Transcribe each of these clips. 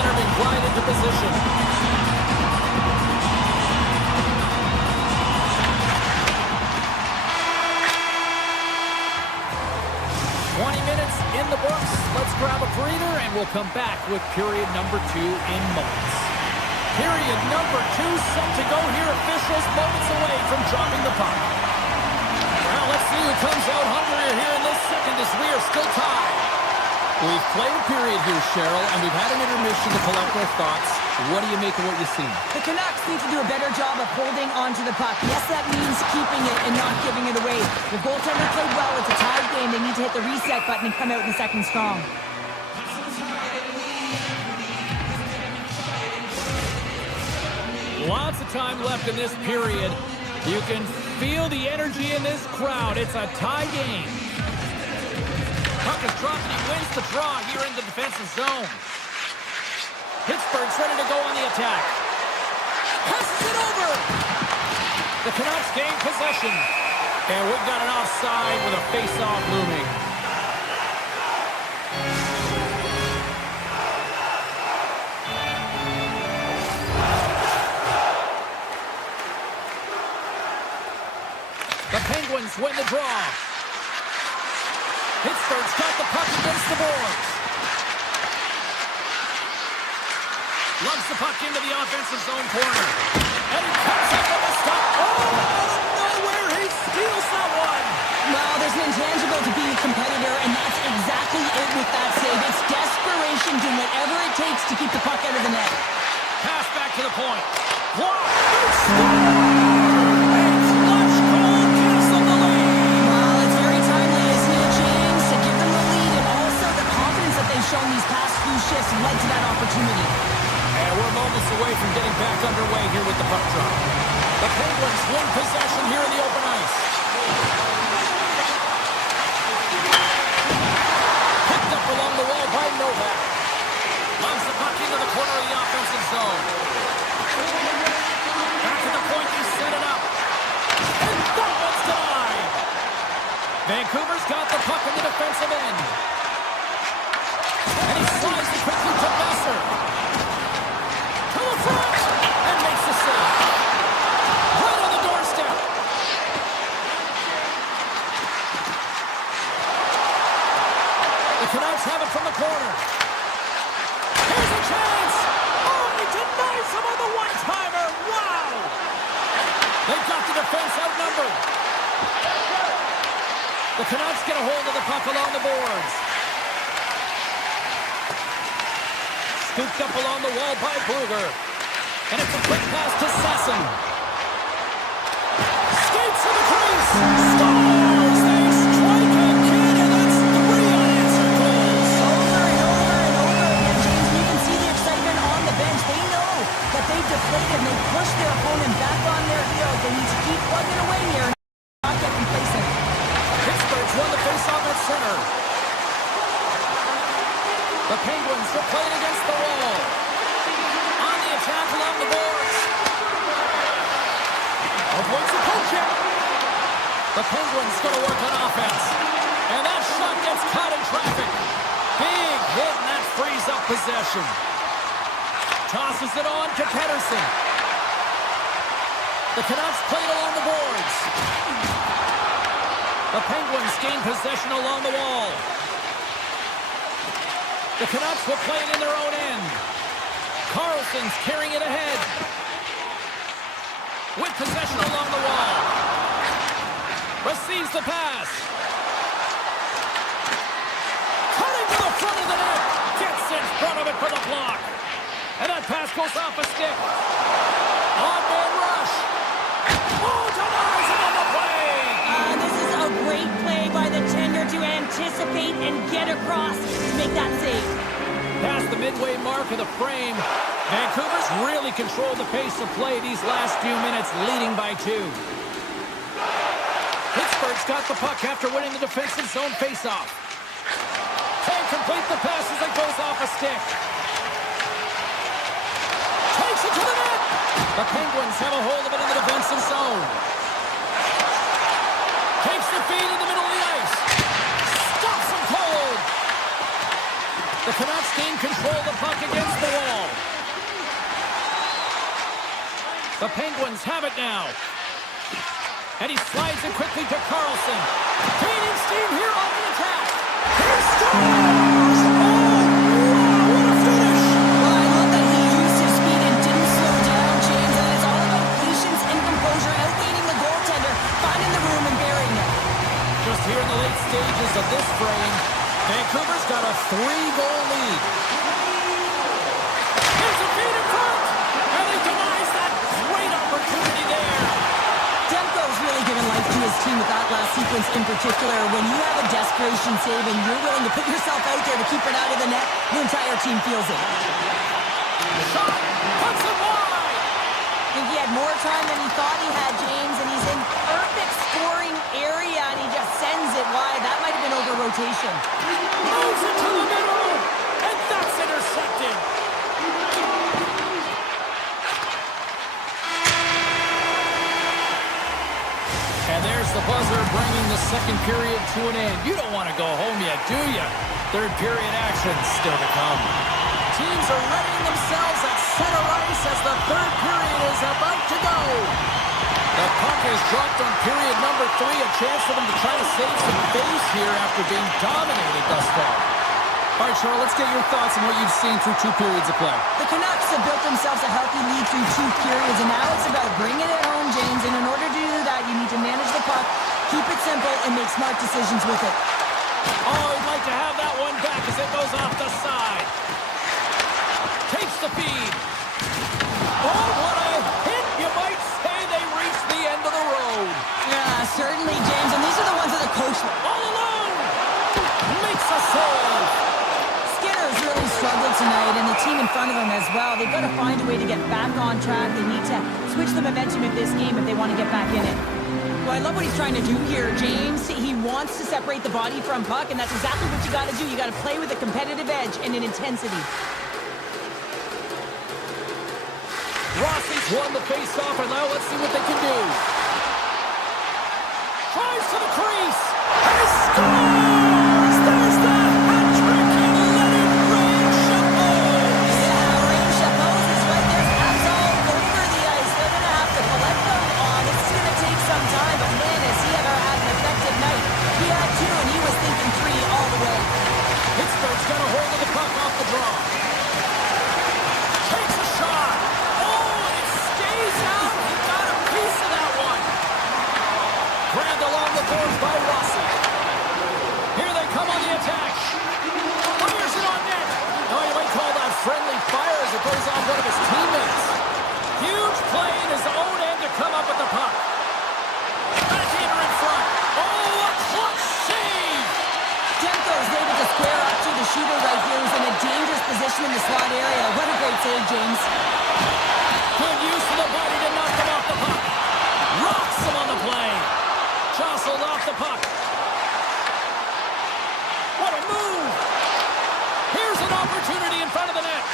centerman glide into position. 20 minutes in the books. Let's grab a breather, and we'll come back with period number 2 in moments. Period number 2 set to go here. Officials moments away from dropping the puck. Well, let's see who comes out hungrier here in this second as we are still tied. We've played a period here, Cheryl, and we've had an intermission to collect our thoughts. What do you make of what you've seen? The Canucks need to do a better job of holding onto the puck. Yes, that means keeping it and not giving it away. The goaltender played well. It's a tied game. They need to hit the reset button and come out in the second strong. Lots of time left in this period. You can feel the energy in this crowd. It's a tie game. Puck is dropped and he wins the draw here in the defensive zone. Pittsburgh's ready to go on the attack. Passes it over. The Canucks gain possession. And we've got an offside with a face-off looming. The Penguins win the draw. Pittsburgh's got the puck against the boards. Lugs the puck into the offensive zone corner. And he cuts it with a stop. Oh, out of nowhere, he steals that one. Well, there's an intangible to being a competitor, and that's exactly it with that save. It's desperation, doing whatever it takes to keep the puck out of the net. Pass back to the point. Block. A clutch goal gives them the lead. Well, it's very timely, isn't it, James? To give them the lead, and also the confidence that they've shown these past few shifts led to that opportunity. And we're moments away from getting back underway here with the puck drop. The Penguins win possession here in the open ice. Picked up along the wall by Novak. Loves the puck into the corner of the offensive zone. Back to the point, he set it up. And that one's denied. Vancouver's got the puck in the defensive end. And he slides it quickly to Besser. To the front, and makes the save. Right on the doorstep. The Canucks have it from the corner. Here's a chance. Oh, he denies him on the one-timer. Wow. They've got the defense outnumbered. The Canucks get a hold of the puck along the boards. Scooped up along the wall by Bluger. And it's a quick pass to Sasson. Skates to the crease. Scores! They strike again, and that's 3 unanswered goals. Over and over and over again, James. You can see the excitement on the bench. They know that they've deflated and they've pushed their opponent back on their heels. They need to keep plugging away here and not get complacent. Pittsburgh's won the faceoff at center. The Penguins are playing against the wall. On the attack along the boards. Avoids the poke check. The Penguins going to work on offense. And that shot gets caught in traffic. Big hit, and that frees up possession. Tosses it on to Pettersson. The Canucks played along the boards. The Penguins gain possession along the wall. The Canucks will play it in their own end. Carlson's carrying it ahead. With possession along the wall. Receives the pass. Cutting to the front of the net. Gets in front of it for the block. And that pass goes off a stick. On-man rush. Oh, denies him on the play. This is a great play by the tender to anticipate and get across to make that save. Past the midway mark of the frame, Vancouver's really controlled the pace of play these last few minutes, leading by 2. Pittsburgh's got the puck after winning the defensive zone faceoff. Can't complete the pass as it goes off a stick. Takes it to the net. The Penguins have a hold of it in the defensive zone. Takes the feed in the middle of the ice. Stops him cold. The Canucks gain control of the puck against the wall. The Penguins have it now. And he slides it quickly to Carlson. Gaining steam here on the attack. He scores! Oh, wow, what a finish! Well, I love that he used his speed and didn't slow down, James. And it's all about patience and composure, outweighing the goaltender, finding the room and burying it. Just here in the late stages of this frame, Vancouver's got a 3-goal lead. Here's a feed in front! And they demise that great opportunity there. Demko's really given life to his team with that last sequence in particular. When you have a desperation save and you're willing to put yourself out there to keep it out of the net, the entire team feels it. Shot! Puts it wide! I think he had more time than he thought he had, James, and he's in perfect scoring area, and he just sends it wide. That might have been over rotation. Moves it to the middle! And that's intercepted! And there's the buzzer bringing the second period to an end. You don't want to go home yet, do you? Third period action still to come. Teams are readying themselves at center ice as the third period is about to go. The puck is dropped on period number 3. A chance for them to try to save some face here after being dominated thus far. All right, Charles, let's get your thoughts on what you've seen through 2 periods of play. The Canucks have built themselves a healthy lead through 2 periods, and now it's about bringing it home, James. And in order to do that, you need to manage the puck, keep it simple, and make smart decisions with it. Oh, he'd like to have that one back as it goes off the side. Takes the feed. Oh, what a hit! You might say they reached the end of the road. Yeah, certainly, James. And these are the ones that the coach All alone! Makes a save! Skinner's really struggled tonight, and the team in front of him as well. They've got to find a way to get back on track. They need to switch the momentum of this game if they want to get back in it. Well, I love what he's trying to do here, James. He wants to separate the body from puck, and that's exactly what you got to do. You got to play with a competitive edge and an intensity. Rossi's won the face-off, and now let's see what they can do. Tries to the crease. And he scores! There's the hat-trick in Leonard Rain-Chapeau! Yeah, Rain Chapeau's is right there. That's all over the ice. They're going to have to collect them on. This is going to take some time, but man, has he ever had an effective night. He had 2, and he was thinking 3 all the way. Pittsburgh's got a hold of the puck off the draw. Takes a shot. Oh, and it stays out. He got a piece of that one. Grabbed along the boards by Rossi. Here they come on the attack. Fires it on net. Oh, you might call that friendly fire as it goes on one of his teammates. Huge play in his own end to come up with the puck. Backhander in front. Oh, a clutch save. Demko's able to square up to the shooter right here, who's in a dangerous position in the slot area. What a great save, James. Good use of the body to knock him off the puck. Rocks him on the play. Jostled off the puck. What a move. Here's an opportunity in front of the net.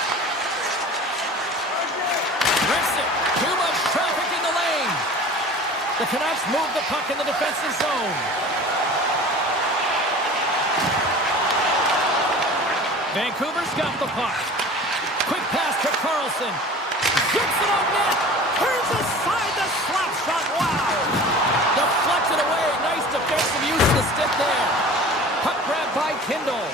Rips it. Too much traffic in the lane. The Canucks move the puck in the defensive zone. Vancouver's got the puck. Quick pass to Carlson. Zips it on net. Turns aside the slap shot. Wow. Deflected away. Nice defensive use of the stick there. Puck grab by Kindle.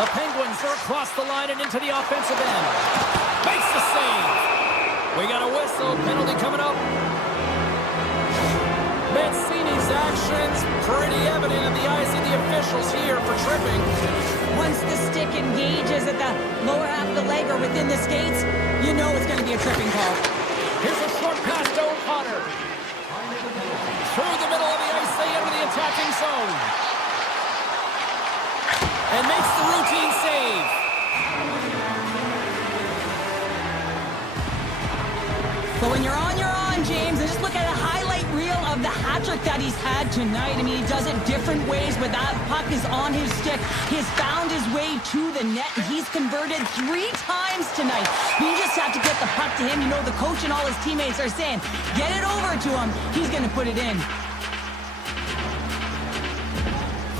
The Penguins are across the line and into the offensive end. Makes the save. We got a whistle. Penalty coming up. Mancini's actions pretty evident in the eyes of the officials here for tripping. Once the stick engages at the lower half of the leg or within the skates, you know it's going to be a tripping call. Here's a short pass to O'Connor. Through the middle of the ice, they enter the attacking zone. And makes the routine save. But when you're on, James, and just look at a highlight reel of the hat-trick that he's had tonight. I mean, he does it different ways, but that puck is on his stick. He's found his way to the net, and he's converted 3 times tonight. You just have to get the puck to him. You know, the coach and all his teammates are saying, get it over to him. He's going to put it in.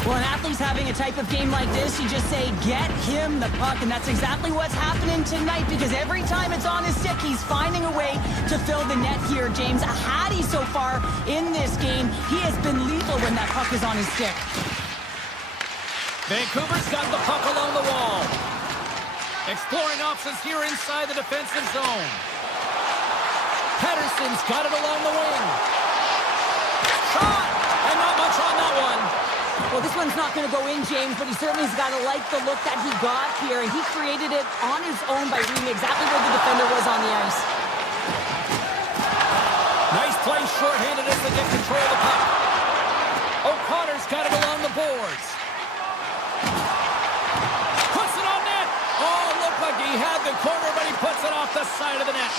Well, an athlete's having a type of game like this, you just say, get him the puck, and that's exactly what's happening tonight, because every time it's on his stick, he's finding a way to fill the net here, James. A Hattie so far in this game, he has been lethal when that puck is on his stick. Vancouver's got the puck along the wall. Exploring options here inside the defensive zone. Pettersson's got it along the wing. Shot! And not much on that one. Well, this one's not going to go in, James, but he certainly's got to like the look that he got here, and he created it on his own by reading exactly where the defender was on the ice. Nice play, shorthanded as they get control of the puck. O'Connor's got it along the boards. Puts it on net. Oh, looked like he had the corner, but he puts it off the side of the net.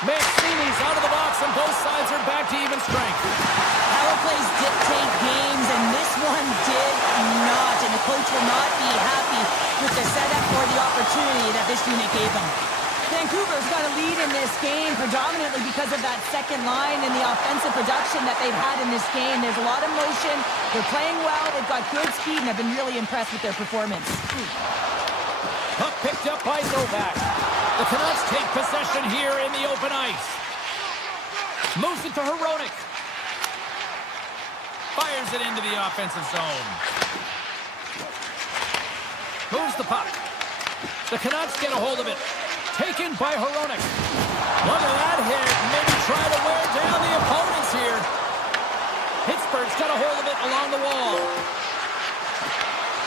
Mancini's out of the box, and both sides are back to even strength. Power plays dictate games, and this one did not. And the coach will not be happy with the setup or the opportunity that this unit gave them. Vancouver's got a lead in this game predominantly because of that second line and the offensive production that they've had in this game. There's a lot of motion. They're playing well. They've got good speed, and I've been really impressed with their performance. Puck picked up by Novak. The Canucks take possession here in the open ice. Moves it to Hronek. Fires it into the offensive zone. Moves the puck. The Canucks get a hold of it. Taken by Hronek. Look at that hit. Maybe try to wear down the opponents here. Pittsburgh's got a hold of it along the wall.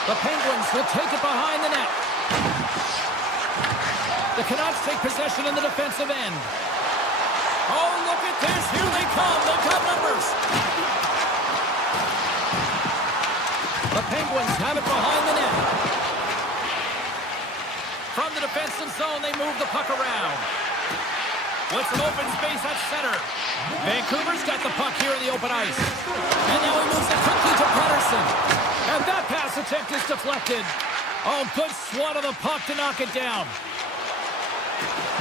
The Penguins will take it behind the net. The Canucks take possession in the defensive end. Oh, look at this. Here they come. They've got numbers. The Penguins have it behind the net. From the defensive zone, they move the puck around. With some open space at center. Vancouver's got the puck here in the open ice. And now he moves it quickly to Pettersson. And that pass attempt is deflected. Oh, good swat of the puck to knock it down.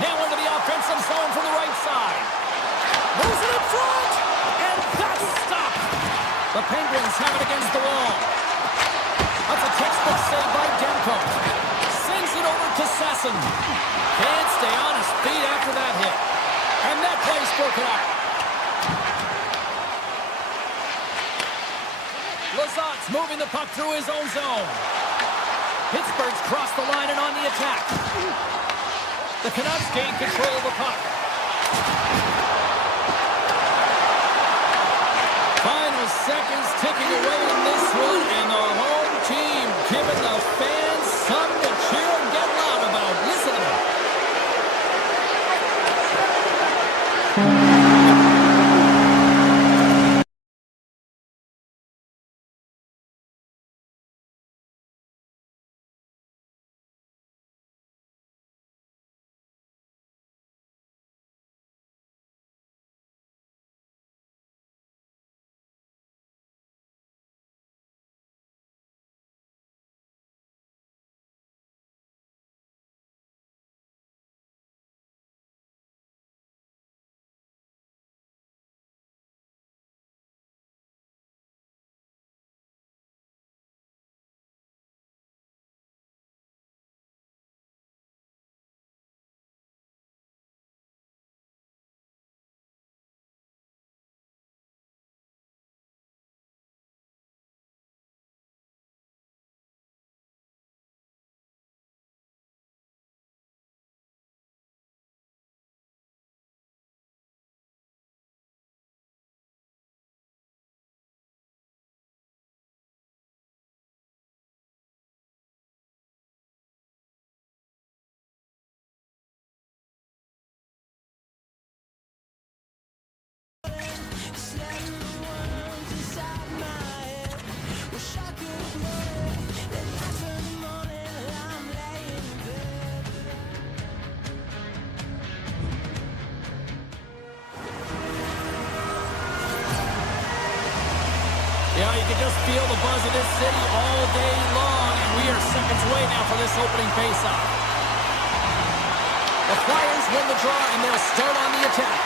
Now into the offensive zone from the right side. Moves it in front. And that's stopped. The Penguins have it against the wall. That's a textbook save by Demko. Sends it over to Sasson. Can't stay on his feet after that hit. And that play's broken up. Lazat's moving the puck through his own zone. Pittsburgh's crossed the line and on the attack. The Canucks gain control of the puck. Final seconds ticking away in this one, and the home team giving the fans something to cheer and get loud about. Listen to them. Yeah, you can just feel the buzz of this city all day long, and we are seconds away now for this opening faceoff. The Flyers win the draw, and they'll start on the attack.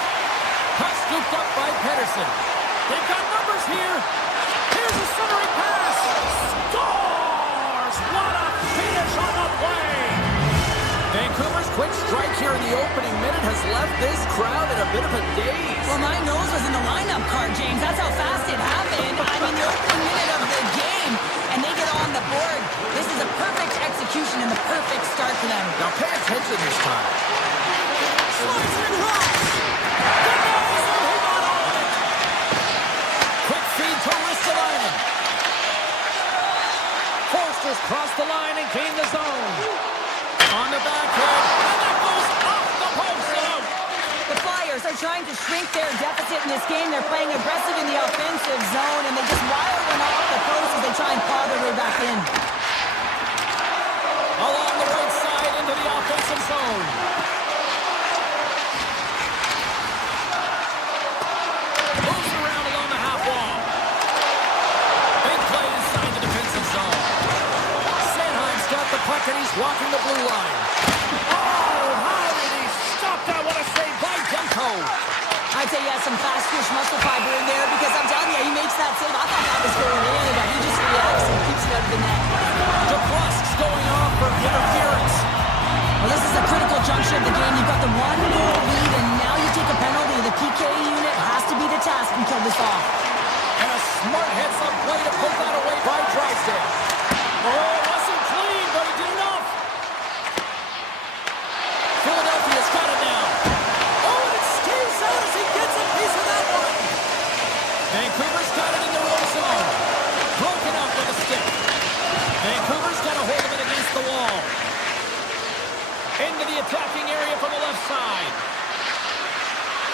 Puck scooped up by Pettersson. They've got numbers here. Here's a centering pass. Scores! What a finish on the play! Vancouver's quick strike here in the opening minute has left this crowd in a bit of a daze. Well, my nose was in the lineup card, James. That's how fast it happened. I mean, the opening minute of the game, and they get on the board. This is a perfect execution and the perfect start for them. Now pay attention this time. Slides in high. Denies him. He got all of it. Quick feed to Ristolainen. Forster's crossed the line and gained the zone. On the backhand, and that goes off the post out. The Flyers are trying to shrink their deficit in this game. They're playing aggressive in the offensive zone, and they just wire one off the post as they try and claw their way back in. Along the right side into the offensive zone. Moves around along the half wall. Big play inside the defensive zone. Sanheim's got the puck and he's walking the blue line. Oh, how did he stop that? What a save by Demko. I'd say he has some fast twitch muscle fiber in there because I'm telling you, he makes that save. I thought that was going in, but he just reacts and keeps it out of the net. DeBrusk's going off for interference. Well, this is a critical juncture of the game. You've got the 1-goal lead, and now you take a penalty. The PK unit has to be the task and kill this off. And a smart heads-up play to put that away by Drysdale. Oh, it wasn't clean, but he did enough. Philadelphia's got it now. Oh, and it stays out as he gets a piece of that one. Vancouver's got it in their own zone. Broken up with a stick. Vancouver's got a hold of it against the wall. Into the attacking area from the left side.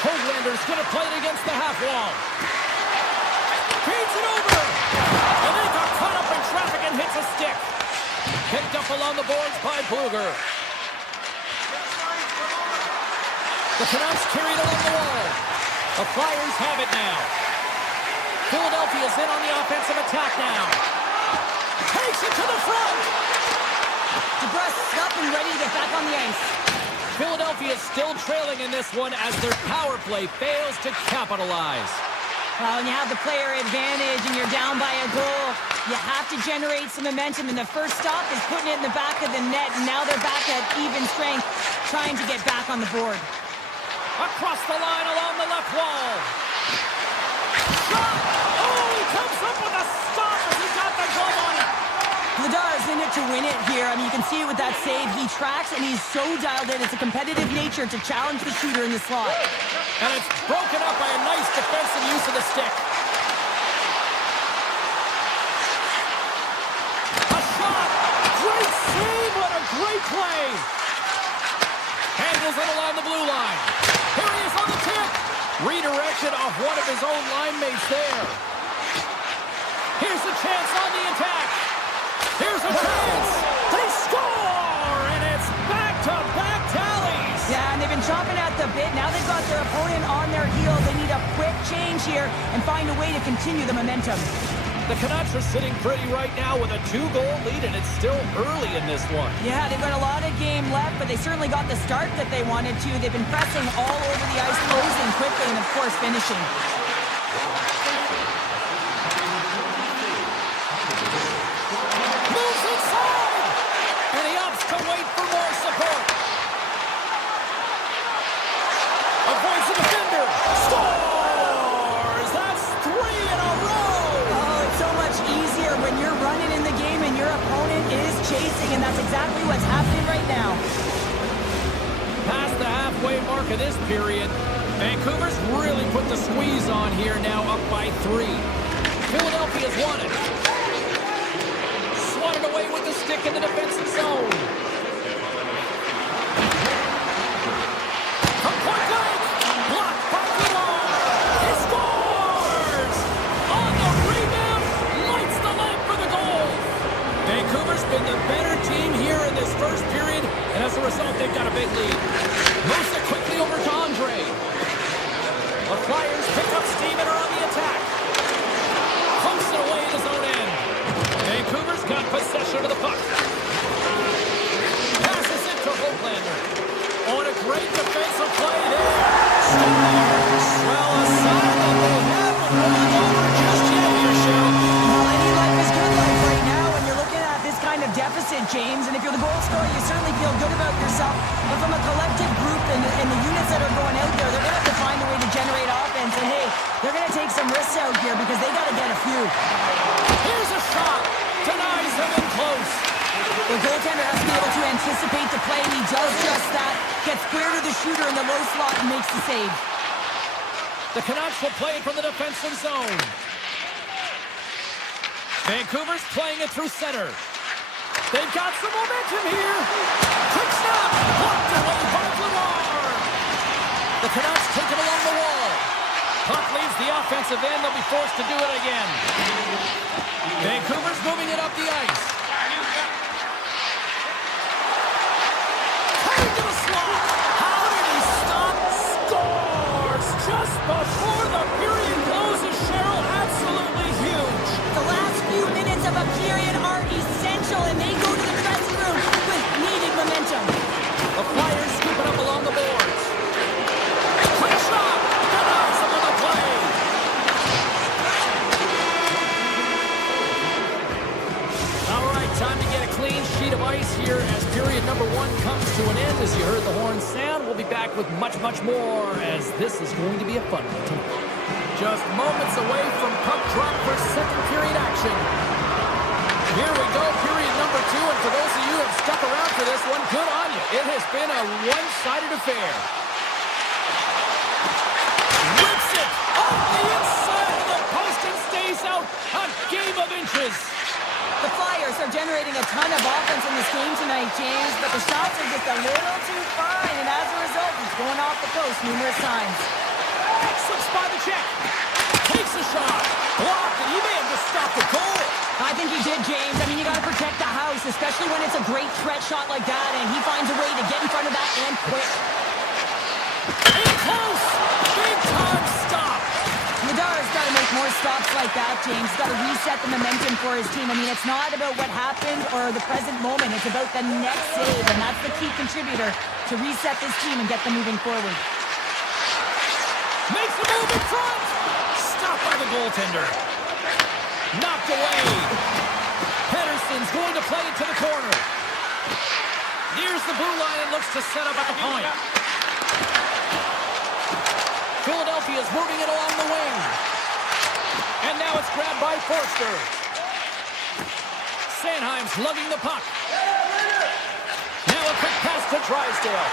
Hoaglander's going to play it against the half wall. Feeds it over. And they got caught up in traffic and hits a stick. Picked up along the boards by Bluger. The Canucks carried along the wall. The Flyers have it now. Philadelphia's in on the offensive attack now. Takes it to the front. DeBrusk's up and ready to get back on the ice. Philadelphia is still trailing in this one as their power play fails to capitalize. Well, when you have the player advantage and you're down by a goal, you have to generate some momentum, and the first stop is putting it in the back of the net, and now they're back at even strength, trying to get back on the board. Across the line along the left wall. Shot! Oh, he comes up with a stop as he got the glove on it. Vladar's in it to win it here. I mean, you can see it with that save. He tracks, and he's so dialed in. It's a competitive nature to challenge the shooter in the slot. And it's broken up by a nice defensive use of the stick. A shot! Great save! What a great play! Handles it along the blue line. Here he is on the tip. Redirection off one of his own line mates there. Here's a chance on the attack. Here's a chance. They score! And it's back-to-back tallies. Yeah, and they've been chomping at the bit. Now they've got their opponent on their heels. They need a quick change here and find a way to continue the momentum. The Canucks are sitting pretty right now with a 2-goal lead, and it's still early in this one. Yeah, they've got a lot of game left, but they certainly got the start that they wanted to. They've been pressing all over the ice, closing quickly, and of course finishing. Moves inside! And he opts to wait for more support. Avoids the defender. Scores! That's 3 in a row! Oh, it's so much easier when you're running in the game and your opponent is chasing, and that's exactly what's happening right now. Past the halfway mark of this period, Vancouver's really put the squeeze on here, now up by 3. Philadelphia's won it. Swatted away with the stick in the defensive zone. From point blank, blocked by Vidal. He scores! On the rebound, lights the lamp for the goal. Vancouver's been the better team here in this first period, and as a result, they've got a big lead. Moves it quickly over to Andre. The Flyers pick up steam and are on the attack. Pumps it away in his own end. Vancouver's got possession of the puck. Passes it to Hoaglander. On a great defensive play there. Stars. Well, a sign that they haven't rolled over just yet here, Shell. deficit, James, and if you're the goal scorer, you certainly feel good about yourself. But from a collective group and the units that are going out there, they're going to have to find a way to generate offense. And hey, they're going to take some risks out here because they got to get a few. Here's a shot. Denies him in close. The goaltender has to be able to anticipate the play, and he does just that. Gets clear to the shooter in the low slot and makes the save. The Canucks will play it from the defensive zone. Vancouver's playing it through center. They've got some momentum here. Quick snap. Blocked away by Blanard. The Canucks take it along the wall. Puck leaves the offensive end. They'll be forced to do it again. Vancouver's moving it up the ice. Carried to the slot. How did he stop? Scores just before the period closes. Cheryl, absolutely huge. The last few minutes of a period are essential, and they go to the dressing room with needed momentum. The Flyers scoop it up along the boards. Quick shot! Denies him on the play. All right, time to get a clean sheet of ice here as period number 1 comes to an end. As you heard the horn sound, we'll be back with much, much more as this is going to be a fun one tonight. Just moments away from puck drop for second period action. Here we go, period number 2, and for those of you who have stuck around for this one, good on you. It has been a one-sided affair. Whips it off the inside of the post and stays out. A game of inches. The Flyers are generating a ton of offense in this game tonight, James, but the shots are just a little too fine, and as a result, it's going off the post numerous times. Slips by the check. Takes a shot. Blocked, and he may have just stopped the goal. I think he did, James. I mean, you got to protect the house, especially when it's a great threat shot like that, and he finds a way to get in front of that and quick. In close. Big time stop. Nadar's got to make more stops like that, James. He's got to reset the momentum for his team. I mean, it's not about what happened or the present moment. It's about the next save, and that's the key contributor to reset this team and get them moving forward. Makes a move in front. Stopped by the goaltender. Knocked away. Pedersen's going to play it to the corner. Nears the blue line and looks to set up at the point. Philadelphia's moving it along the wing. And now it's grabbed by Forster. Sanheim's lugging the puck. Now a quick pass to Drysdale.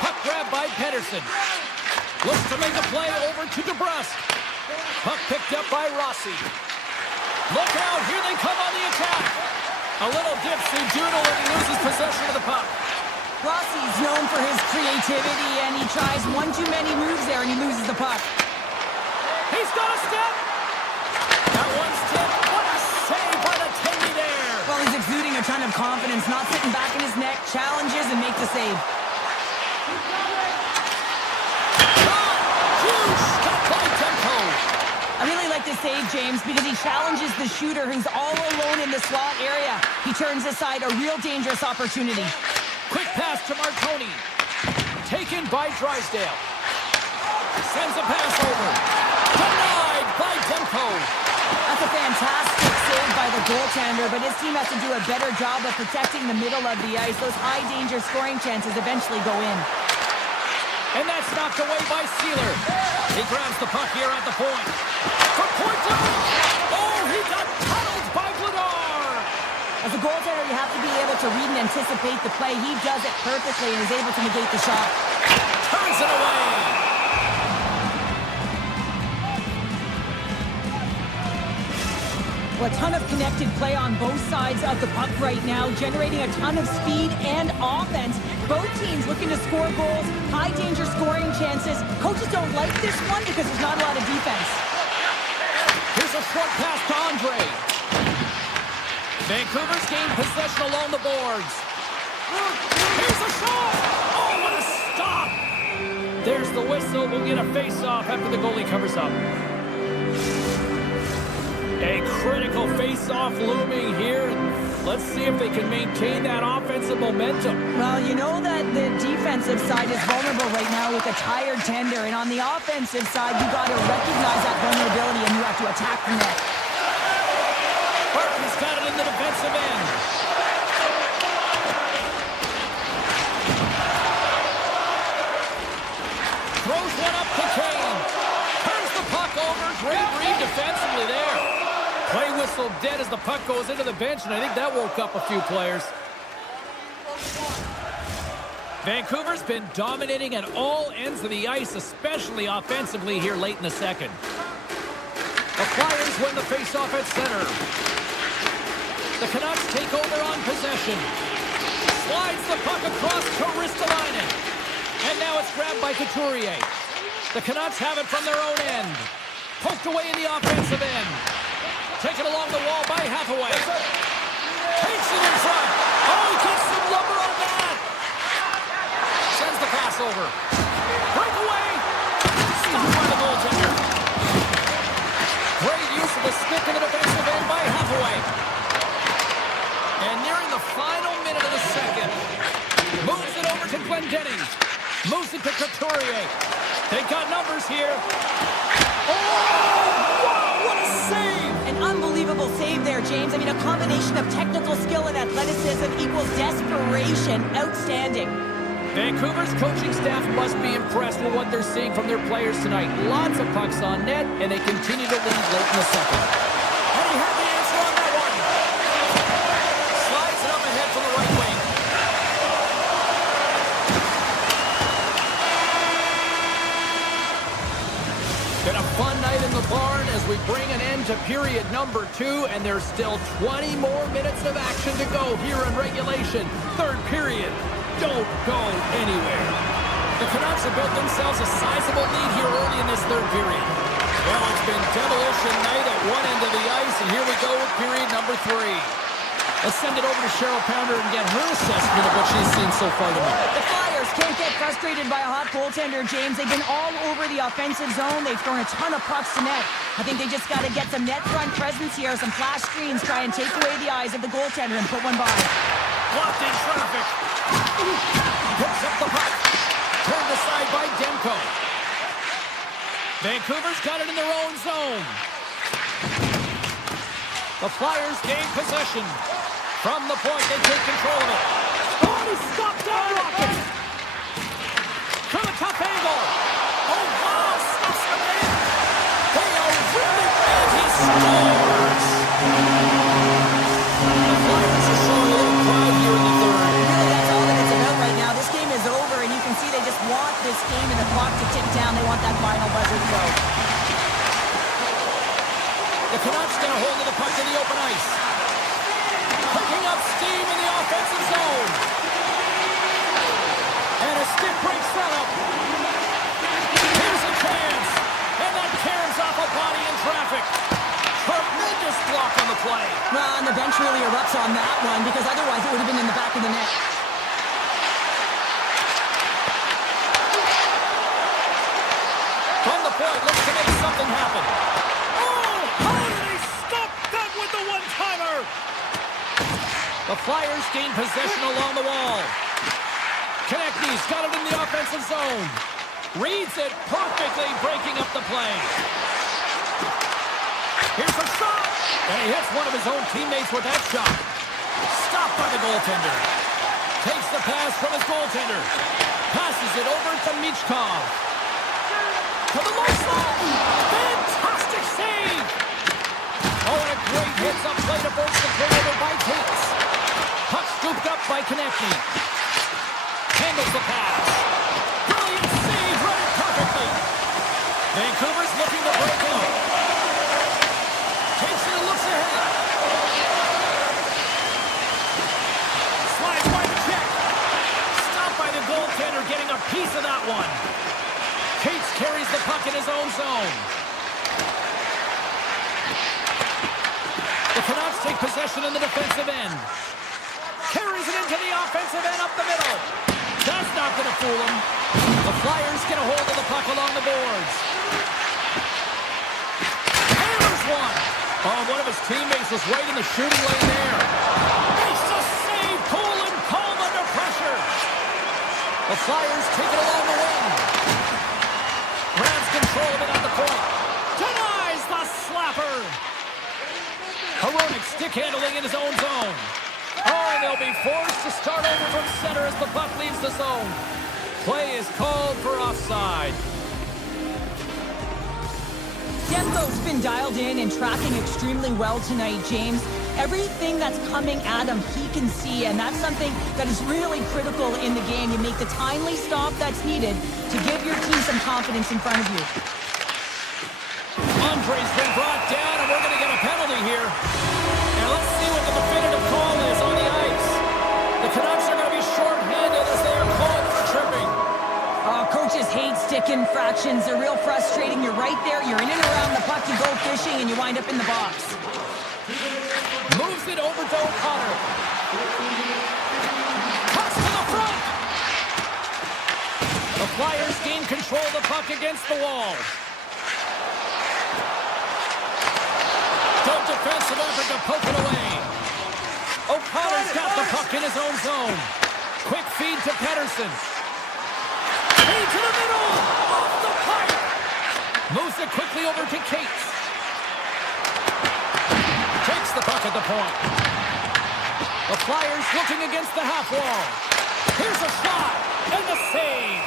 Puck grabbed by Pedersen. Looks to make a play over to DeBrusque. Puck picked up by Rossi. Look out, here they come on the attack. A little dipsy doodle and he loses possession of the puck. Rossi's known for his creativity, and he tries one too many moves there, and he loses the puck. He's got a step. That one's tipped. What a save by the Tendy there. Well, he's exuding a ton of confidence, not sitting back in his neck, challenges and makes the save. Huge stop by Demko. I really like this save, James, because he challenges the shooter who's all alone in the slot area. He turns aside a real dangerous opportunity. Quick pass to Martoni. Taken by Drysdale. Sends a pass over. Denied by Demko. That's a fantastic save by the goaltender, but his team has to do a better job of protecting the middle of the ice. Those high-danger scoring chances eventually go in. And that's knocked away by Sealer. He grabs the puck here at the point. From point to... Oh, he got tunneled by Blanard. As a goaltender, you have to be able to read and anticipate the play. He does it perfectly and is able to negate the shot. Turns it away. Well, a ton of connected play on both sides of the puck right now, generating a ton of speed and offense. Both teams looking to score goals, high-danger scoring chances. Coaches don't like this one because there's not a lot of defense. Here's a short pass to Andre. Vancouver's gained possession along the boards. Here's a shot! Oh, what a stop! There's the whistle. We'll get a face-off after the goalie covers up. A critical face-off looming here. Let's see if they can maintain that offensive momentum. Well, you know that the defensive side is vulnerable right now with a tired tender, and on the offensive side, you got to recognize that vulnerability and you have to attack from there. Burton's got it in the defensive end. Throws one up to Kane. Turns the puck over. Great read defensively there. Play whistle dead as the puck goes into the bench, and I think that woke up a few players. Vancouver's been dominating at all ends of the ice, especially offensively here late in the second. The Flyers win the faceoff at center. The Canucks take over on possession. Slides the puck across to Ristolainen. And now it's grabbed by Couturier. The Canucks have it from their own end. Poked away in the offensive end. Taken along the wall by Hathaway. Takes it in front. Oh, he gets some lumber on that. Sends the pass over. Breakaway. Stopped by the goaltender. Great use of the stick in the defensive end by Hathaway. And nearing the final minute of the second. Moves it over to Glendening. Moves it to Couturier. They got numbers here. Oh, wow, what a save! An unbelievable save there, James. I mean, a combination of technical skill and athleticism equals desperation. Outstanding. Vancouver's coaching staff must be impressed with what they're seeing from their players tonight. Lots of pucks on net, and they continue to lead late in the second. And he had the answer on that one. Slides it up ahead from the right wing. Been a fun night in the barn as we bring an end to period number 2, and there's still 20 more minutes of action to go here in regulation. Third period. Don't go anywhere. The Canucks have built themselves a sizable lead here early in this third period. Well, it's been demolition night at one end of the ice, and here we go with period number 3. Let's send it over to Cheryl Pounder and get her assessment of what she's seen so far tonight. The Flyers can't get frustrated by a hot goaltender, James. They've been all over the offensive zone. They've thrown a ton of pucks to net. I think they just got to get some net front presence here, some flash screens, try and take away the eyes of the goaltender and put one by. Blocked in traffic. Picks up the puck. Turned aside by Demko. Vancouver's got it in their own zone. The Flyers gain possession. From the point, they take control of it. Oh, he stopped that rocket. From a tough angle. Oh, wow, stuffs them in. They are really bad. He scores. The Flyers are showing a little pride here in the third. Really, that's all that it's about right now. This game is over, and you can see they just want this game and the clock to tick down. They want that final buzzer to go. The Canucks get a hold of the puck in the open ice. Picking up steam in the offensive zone. And a stick breaks that up. Here's a chance. And that caroms off a body in traffic. Tremendous block on the play. Well, and the bench really erupts on that one, because otherwise it would have been in the back of the net. From the point, looks to make something happen. Oh, how did he stop that with the one-timer? The Flyers gain possession along the wall. Konechny's got it in the offensive zone. Reads it perfectly, breaking up the play. Here's a shot. And he hits one of his own teammates with that shot. Stopped by the goaltender. Takes the pass from his goaltender. Passes it over to Michkov. To the low slot. Fantastic save. Oh, and a great hits up play to force the turnover by Tates. Puck scooped up by Konechny. Handles the pass. Brilliant save, read it perfectly. Vancouver's looking to break out. Takes it and looks ahead. Slides by the check. Stopped by the goaltender, getting a piece of that one. Cates carries the puck in his own zone. The Canucks take possession in the defensive end. Carries it into the offensive end up the middle. That's not going to fool him. The Flyers get a hold of the puck along the boards. There's one. Oh, one of his teammates was right in the shooting lane there. Makes the save. Cool and calm under pressure. The Flyers take it along the wing. Grabs control of it at the point. Denies the slapper. Hronek stick handling in his own zone. Oh, they'll be forced to start over from center as the puck leaves the zone. Play is called for offside. Demko's been dialed in and tracking extremely well tonight, James. Everything that's coming at him, he can see, and that's something that is really critical in the game. You make the timely stop that's needed to give your team some confidence in front of you. Andre's been brought down, and we're going to get a penalty here. And let's see what the definitive call is on the ice. The Canucks are going to be short-handed as they are called for tripping. Coaches hate stick infractions. They're real frustrating. You're right there. You're in and around the puck. You go fishing, and you wind up in the box. Moves it over to O'Connor. Cuts to the front. The Flyers gain control of the puck against the wall. Good defensive effort to poke it away. O'Connor's got the puck in his own zone. Quick feed to Pettersson. Feed to the middle. Off the pipe. Moves it quickly over to Cates. Takes the puck at the point. The Flyers looking against the half wall. Here's a shot. And the save.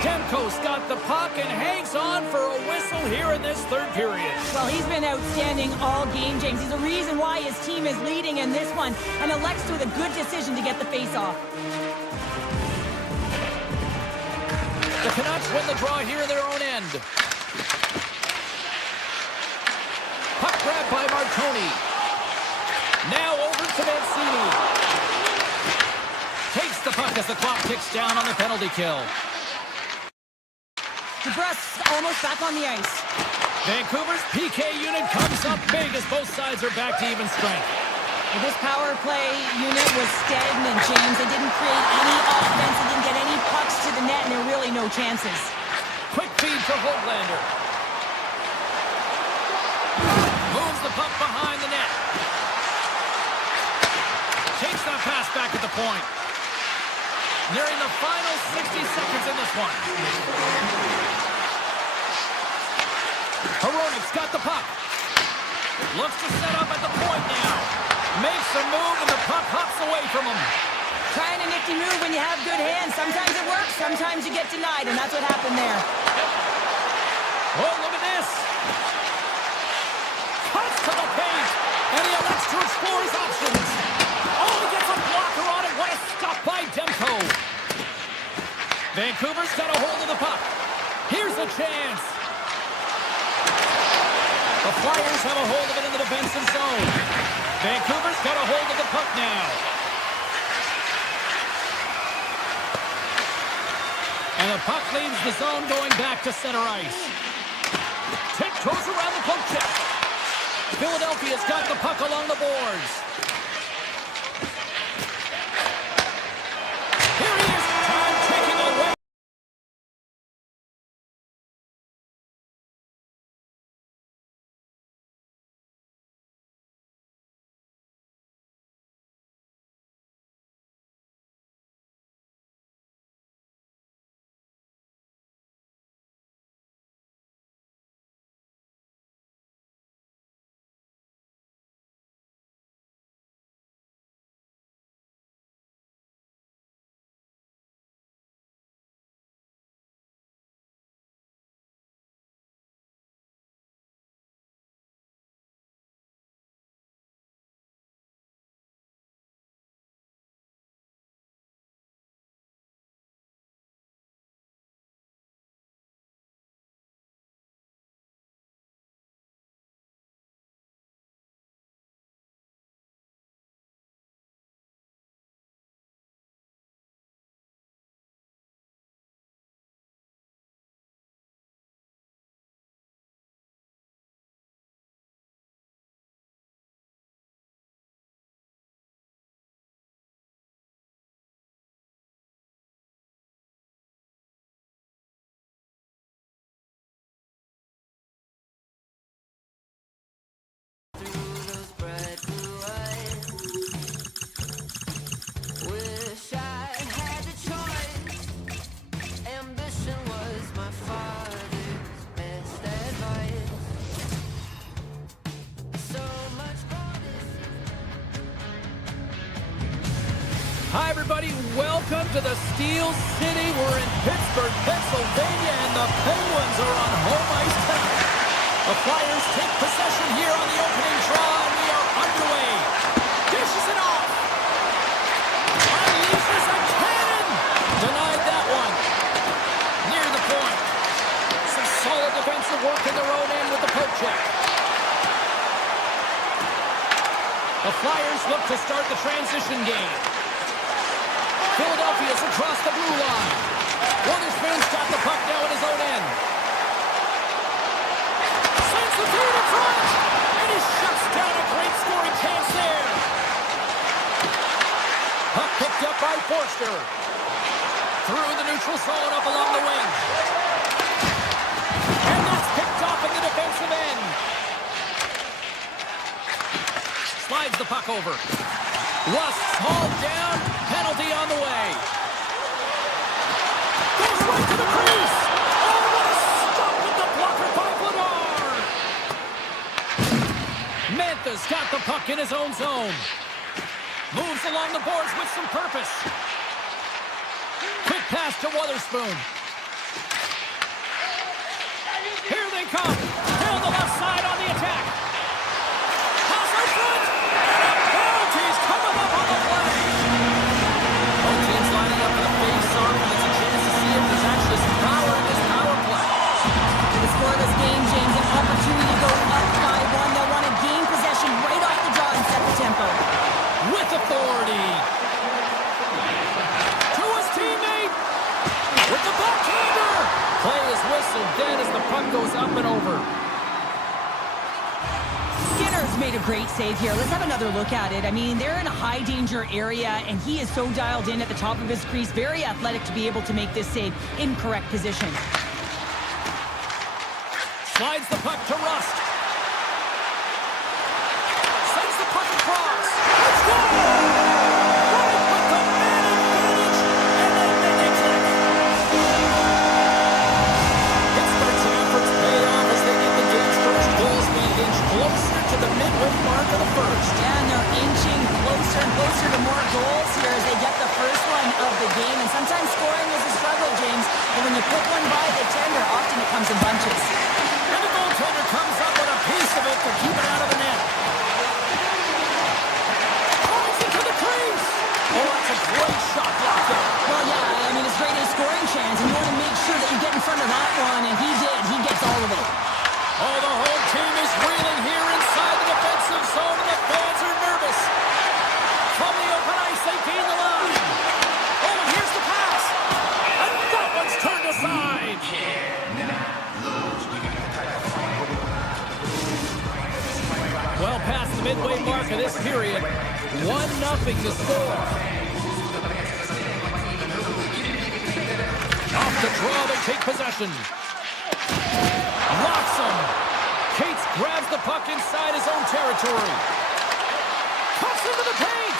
Demko's got the puck and hangs on for a whistle here in this third period. Well, he's been outstanding all game, James. He's the reason why his team is leading in this one, and elects with a good decision to get the face-off. The Canucks win the draw here in their own end. Puck grab by Martoni. Now over to Mancini. Takes the puck as the clock ticks down on the penalty kill. DeBrusk's almost back on the ice. Vancouver's PK unit comes up big as both sides are back to even strength. Well, this power play unit was stagnant, James. They didn't create any offense. They didn't get any pucks to the net, and there were really no chances. Quick feed to Hoglander. Moves the puck behind the net. Takes that pass back at the point. Nearing the final 60 seconds in this one. Hronek's got the puck. Looks to set up at the point now. Makes a move and the puck hops away from him. Trying a nifty move when you have good hands. Sometimes it works, sometimes you get denied, and that's what happened there. Oh, look at this. Cuts to the paint, and he elects to explore his options. Oh, he gets a blocker on it. What a stop by Demko. Vancouver's got a hold of the puck. Here's a chance. The Flyers have a hold of it in the defensive zone. Vancouver's got a hold of the puck now. And the puck leaves the zone going back to center ice. Tiptoes around the poke check. Philadelphia's got the puck along the boards. everybody. Welcome to the Steel City. We're in Pittsburgh, Pennsylvania, and the Penguins are on home ice tonight. The Flyers take possession here on the opening draw, and we are underway. Dishes it off. Unleashes a cannon. Denied that one. Near the point. Some solid defensive work in their own end with the poke check. The Flyers look to start the transition game. Philadelphia's across the blue line. Witherspoon's got the puck now in his own end. Sends the feed in front, and he shuts down a great scoring chance there. Puck picked up by Forster. Through the neutral zone up along the wing. And that's picked off at the defensive end. Slides the puck over. Rust's hauled down. Penalty on the way. Goes right to the crease. Oh, what a stop with the blocker by Vladar. Mantha's got the puck in his own zone. Moves along the boards with some purpose. Quick pass to Witherspoon. Here they come. Down the left side on the attack. Pass in front. Penalties coming up on the play. Both teams lining up for the face-off, and it's a chance to see if there's actually some power in this power play. The score of this game, James, an opportunity to go up by one. They'll want to gain possession right off the draw and set the tempo. With authority. To his teammate. With the backhander. Play is whistled dead as the puck goes up and over. Skinner's made a great save here. Let's have another look at it. I mean, they're in a high-danger area, and he is so dialed in at the top of his crease. Very athletic to be able to make this save in correct position. Slides the puck to Rust. Sends the puck across. Let's go! Right with the man advantage, and then they click. Pittsburgh's efforts pay off as they get the game's first goals being inched closer to the midway mark of the first. Yeah, and they're inching closer and closer to more goals here as they get the first one of the game. And sometimes scoring is a struggle, James. But when you put one by the tender, often it comes in bunches. And the goaltender comes up with a piece of it to keep it out of the net. Drives into the crease. Oh, that's a great shot blocked there. Well, yeah, I mean, it's great a scoring chance, and you want to make sure that you get in front of that one, and he did. He gets all of it. Oh, the home team is reeling here inside the defensive zone, and the fans are nervous. From the open ice, they gain the line. Oh, and here's the pass. And that one's turned aside. Well past the midway mark of this period. 1-0 to score. Off the draw, they take possession. Locks him. Cates grabs the puck inside his own territory. Cuts into the paint.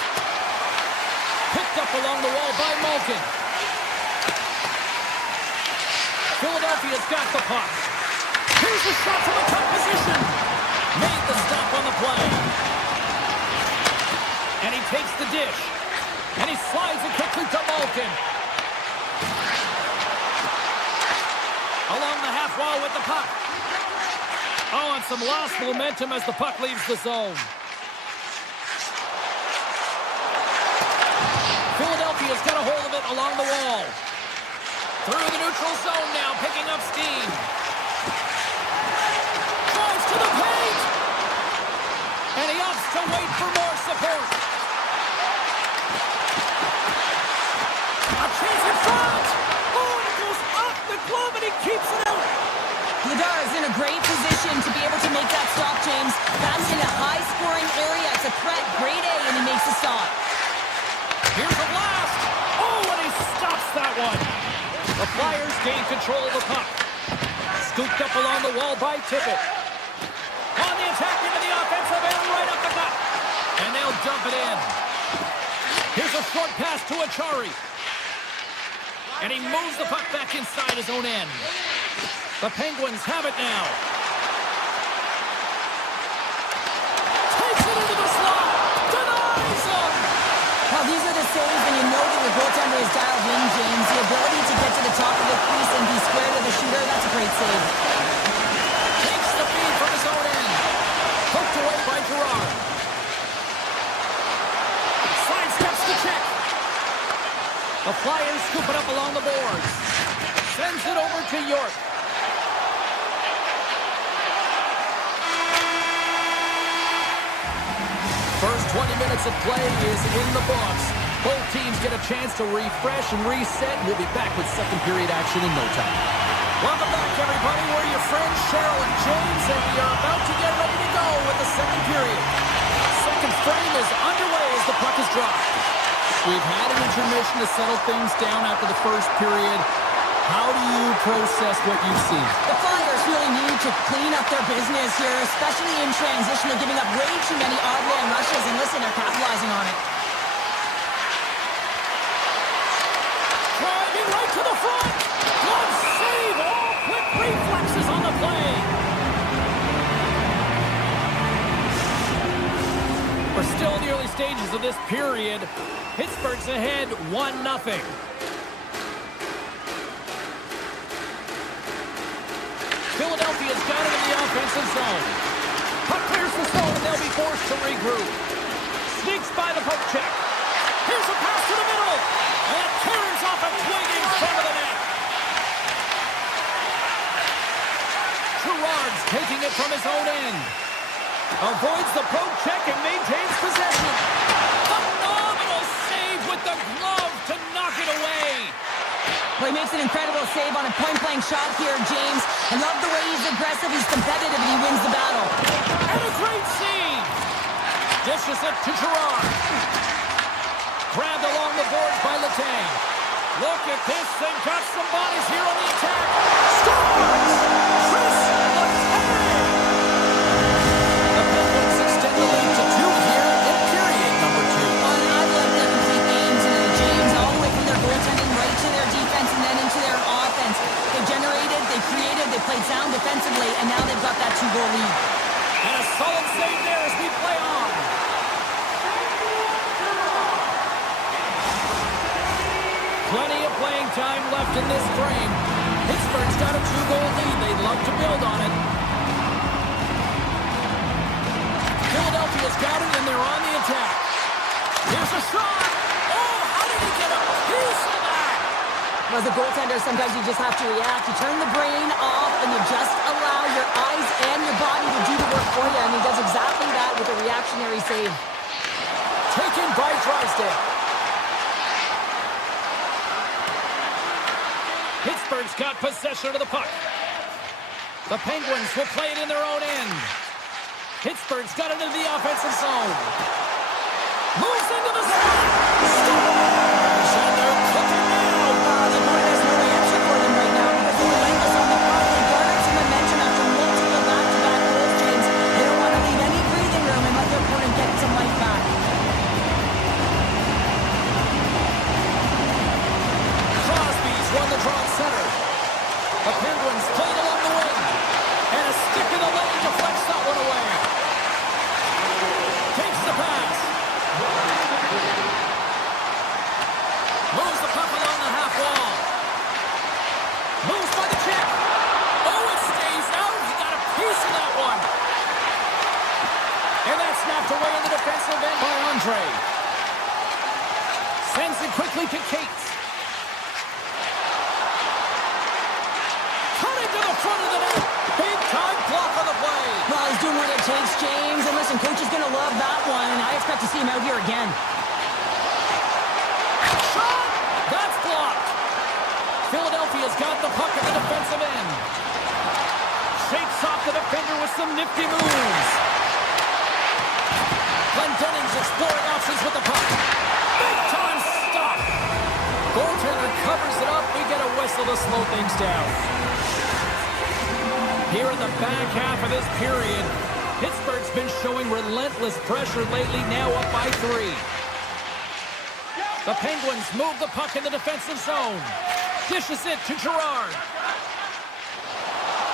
Picked up along the wall by Malkin. Philadelphia's got the puck. Here's the shot from a cut position. Made the stop on the play. And he takes the dish. And he slides it quickly to Malkin. Along the half wall with the puck. Oh, and some lost momentum as the puck leaves the zone. Philadelphia's got a hold of it along the wall. Through the neutral zone now, picking up steam. Drives to the paint. And he opts to wait for more support. A chance in front. Oh, and it goes off the glove and he keeps it out. Vladar is in a great position to be able to make that stop, James. That's in a high-scoring area. It's a threat, grade A, and he makes the stop. Here's a blast. Oh, and he stops that one. The Flyers gain control of the puck. Scooped up along the wall by Tippett. On the attack into the offensive end, right up the gut. And they'll dump it in. Here's a short pass to Achari. And he moves the puck back inside his own end. The Penguins have it now. Takes it into the slot. Denies him. Now, these are the saves, and you know that is dialed in, James. The ability to get to the top of the crease and be square to the shooter, that's a great save. Takes the feed from his own end. Poked away by Gerard. Sidesteps the check. The Flyers scoop it up along the boards. Sends it over to York. First 20 minutes of play is in the books. Both teams get a chance to refresh and reset. We'll be back with second period action in no time. Welcome back, everybody. We're your friends, Cheryl and James, and we are about to get ready to go with the second period. Second frame is underway as the puck is dropped. We've had an intermission to settle things down after the first period. How do you process what you've seen? The Flyers really need to clean up their business here, especially in transition. They're giving up way too many odd man rushes, and listen, they're capitalizing on it. Driving right to the front. Glove save. All quick reflexes on the play. We're still in the early stages of this period. Pittsburgh's ahead 1-0. Philadelphia's got it in the offensive zone. Puck clears the zone, and they'll be forced to regroup. Sneaks by the poke check. Here's a pass to the middle. And it turns off a twig in front of the net. Gerard's taking it from his own end. Avoids the poke check and maintains possession. Phenomenal save with the glove to knock it away. Well, he makes an incredible save on a point-blank shot here, James. I love the way he's aggressive, he's competitive, and he wins the battle. And a great save! Dishes it to Gerard. Grabbed along the boards by Letang. Look at this thing, got some bodies here on the attack. Scores! Chris Letang! The Penguins extend the lead to 2 here in period number 2. I love the complete game tonight, James, all the way from their goaltending right to their defense and then into their offense. They generated, they created, they played sound defensively, and now they've got that 2-goal lead. And a solid save there as we play on. Plenty of playing time left in this frame. Pittsburgh's got a 2-goal lead. They'd love to build on it. Philadelphia's got it, and they're on the attack. Here's a shot. Oh, how did he get a piece of that? As a goaltender, sometimes you just have to react. You turn the brain off, and you just allow your eyes and your body to do the work for you, and he does exactly that with a reactionary save. Taken by Drysdale. Pittsburgh's got possession of the puck. The Penguins will play it in their own end. Pittsburgh's got it into the offensive zone. Moves into the zone. Scores! And they're cooking now. The board has no answer for them right now because they're relentless on the puck. They garnered some momentum after multiple back-to-back goals, James. They don't want to leave any breathing room and let their opponent get some life back. Crosby's won the draw at center. The Penguins played along the wing. And a stick in the lane deflects that one away. Takes the pass. Moves the puck along the half wall. Moves by the check. Oh, it stays out. He got a piece of that one. And that's knocked away in the defensive end by Andre. Sends it quickly to Cates. Cutting to the front of the net. Big time block on the play. Well, he's doing what it takes, James. And listen, coach is going to love that one. And I expect to see him out here again. Shot! That's blocked. Philadelphia's got the puck at the defensive end. Shakes off the defender with some nifty moves. Glendening's exploring options with the puck. Big time stop. Goaltender covers it up. We get a whistle to slow things down. Here in the back half of this period, Pittsburgh's been showing relentless pressure lately, now up by 3. The Penguins move the puck in the defensive zone. Dishes it to Gerard.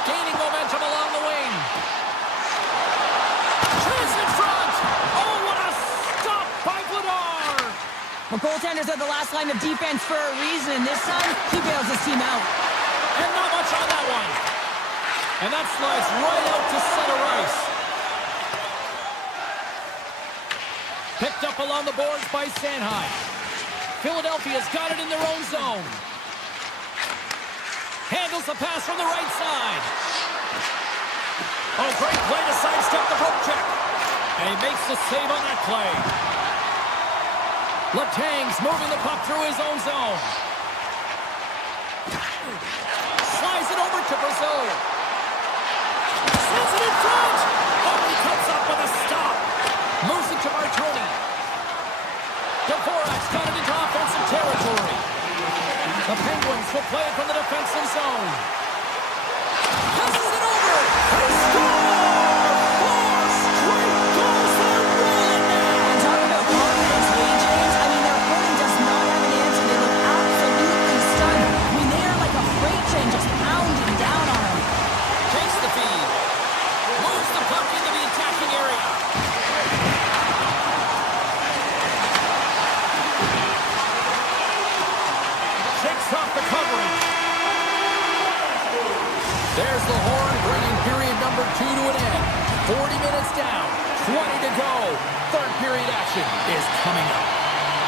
Gaining momentum along the wing. Chance in front. Oh, what a stop by Vladar. Well, goaltenders are the last line of defense for a reason, and this time, he bails his team out. And not much on that one. And that slides right out to center ice. Picked up along the boards by Sanheim. Philadelphia's got it in their own zone. Handles the pass from the right side. Oh, great play to sidestep the poke check. And he makes the save on that play. Letang's moving the puck through his own zone. Slides it over to Brazil. Sends it in front. Oh, he comes up with a stop. Moves it to Martoni. Dvorak's got it into offensive territory. The Penguins will play it from the defensive zone. Passes it over. They score! There's the horn, bringing period number 2 to an end. 40 minutes down, 20 to go. Third period action is coming up.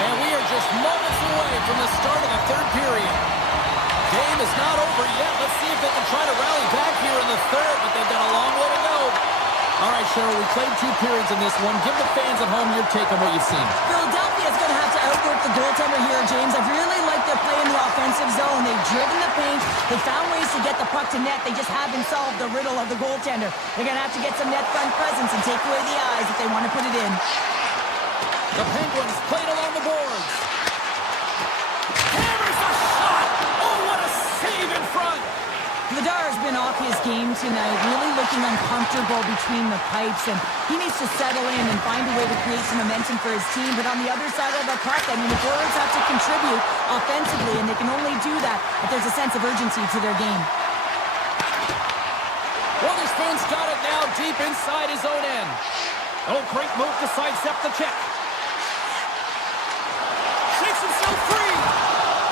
And we are just moments away from the start of the third period. Game is not over yet. Let's see if they can try to rally back here in the third, but they've got a long way to go. All right, Cheryl, we played 2 periods in this one. Give the fans at home your take on what you've seen. Philadelphia's going to have to outwork the goaltender here, James. I really like their play in the offensive zone. They've driven the paint. They found ways to get the puck to net. They just haven't solved the riddle of the goaltender. They're going to have to get some net front presence and take away the eyes if they want to put it in. The Penguins played along the boards. Hammers a shot! Oh, what a save in front! Vladar's been off his game tonight, really looking uncomfortable between the pipes, and he needs to settle in and find a way to create some momentum for his team. But on the other side of the puck, I mean, the forwards have to contribute offensively, and they can only do that if there's a sense of urgency to their game. Witherspoon's got it now deep inside his own end. Oh, great move to sidestep the check. Shakes himself free.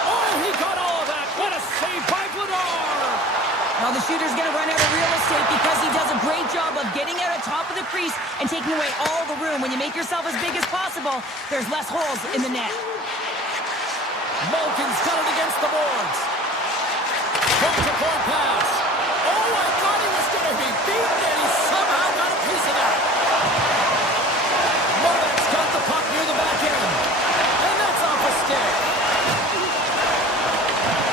Oh, he got all of that. What a save by Vladar. Now the shooter's going to run out of real estate because he does a great job of getting out on top of the crease and taking away all the room. When you make yourself as big as possible, there's less holes in the net. Malkin's got it against the boards. Point-to-point pass. Oh, I thought he was going to be beaten, and he somehow got a piece of that. Morek's got the puck near the back end. And that's off a stick.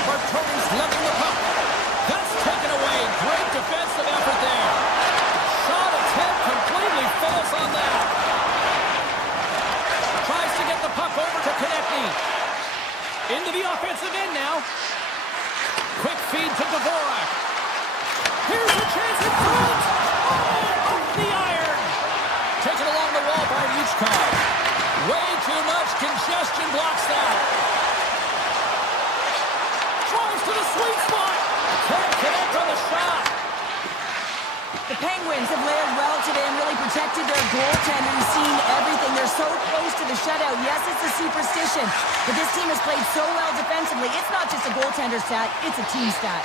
Martoni's letting the puck. That's taken away. Great defensive effort there. Shot attempt completely fails on that. Tries to get the puck over to Konechny. Into the offensive end now. Quick feed to Dvorak. Here's a chance in front. Oh, off the iron. Taken along the wall by Yuchkov. Way too much congestion blocks that. Drives to the sweet spot. Can't connect on the shot. The Penguins have layered well today and really protected their goaltender. He's seen everything. They're so close to the shutout. Yes, it's a superstition, but this team has played so well defensively. It's not just a goaltender stat, it's a team stat.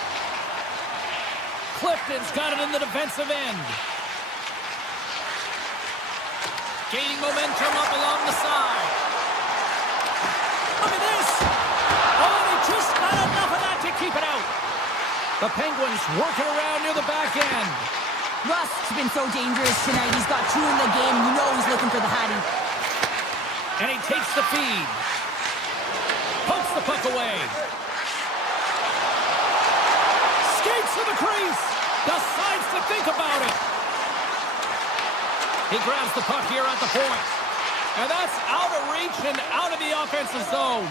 Clifton's got it in the defensive end. Gaining momentum up along the side. Look at this. Oh, he just got enough of that to keep it out. The Penguins working around near the back end. Rust's been so dangerous tonight. He's got 2 in the game, and you know he's looking for the Hattie. And he takes the feed. Pokes the puck away. Skates to the crease. Decides to think about it. He grabs the puck here at the point. And that's out of reach and out of the offensive zone.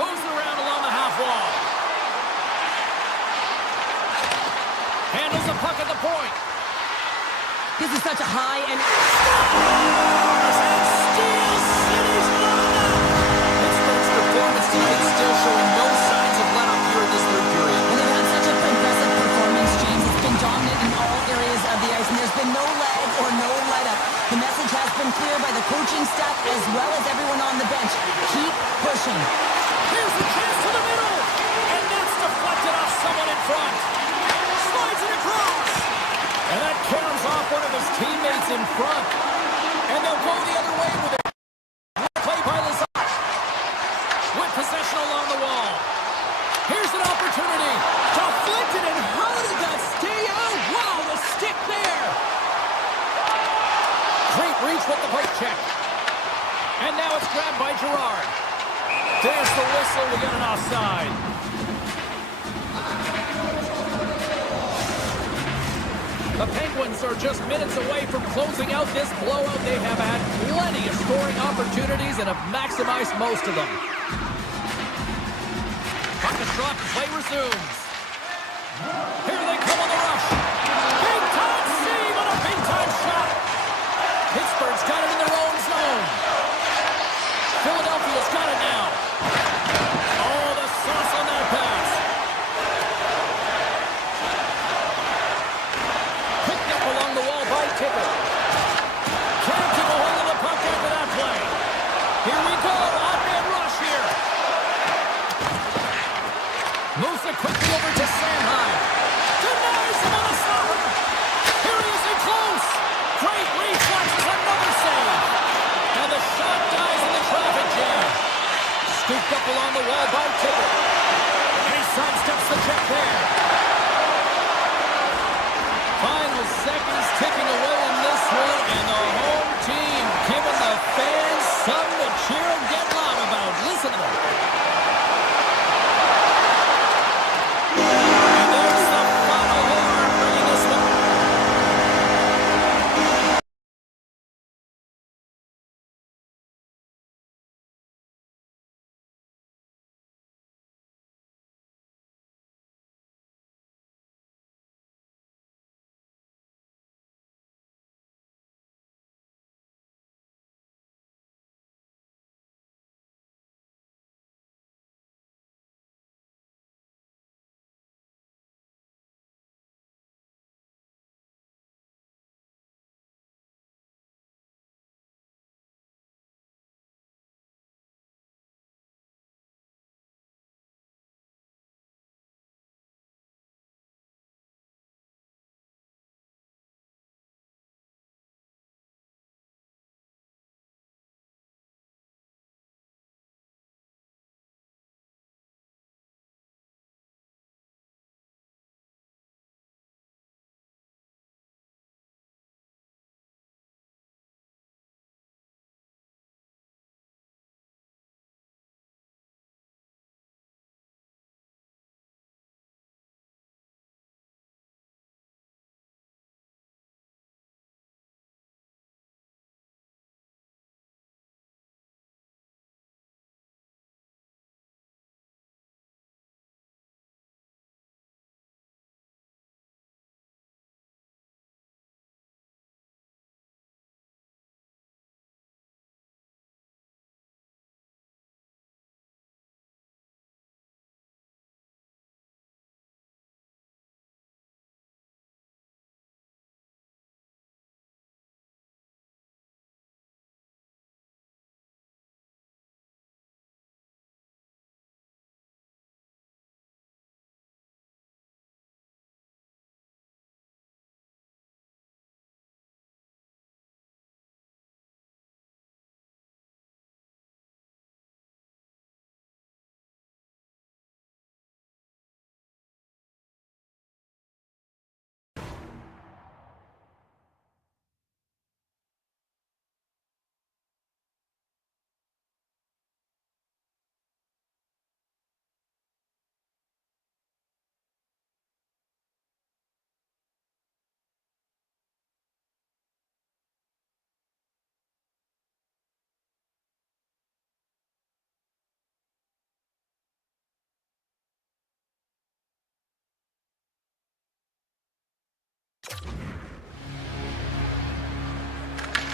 Moves around along the half wall. Handles the puck at the point. This is such a high and... Steel City's run! Pittsburgh's performance tonight is still showing no signs of let-up here in this third period. And they've had such a impressive performance, James. It's been dominant in all areas of the ice, and there's been no lag or no let-up. The message has been clear by the coaching staff as well as everyone on the bench. off one of his teammates in front. And they'll go the other way with it. Play by Lazar. With possession along the wall. Here's an opportunity. Deflected, and how did that stay out? Wow, the stick there. Great reach with the break check. And now it's grabbed by Gerard. There's the whistle. We get an offside. The Penguins are just minutes away from closing out this blowout. They have had plenty of scoring opportunities and have maximized most of them. Puck is dropped. Play resumes. Here they come on the rush. Big-time save on a big-time shot. Pittsburgh's got it in their own zone. Philadelphia's got it now. Oh, the sauce on that pass. Picked up along the wall by Tippett. Can't keep a hold of the puck after that play. Here we go. Odd-man rush here. Moves it quickly over to Sanheim. Denies him on the stopper. Here he is in close. Great reflexes, another save. And the shot dies in the traffic jam. Scooped up along the wall by Tippett. And he sidesteps the check there. Final seconds ticking away in this one, and the home team giving the fans something to cheer and get loud about. Listen to them. And there's the final horn bringing this one.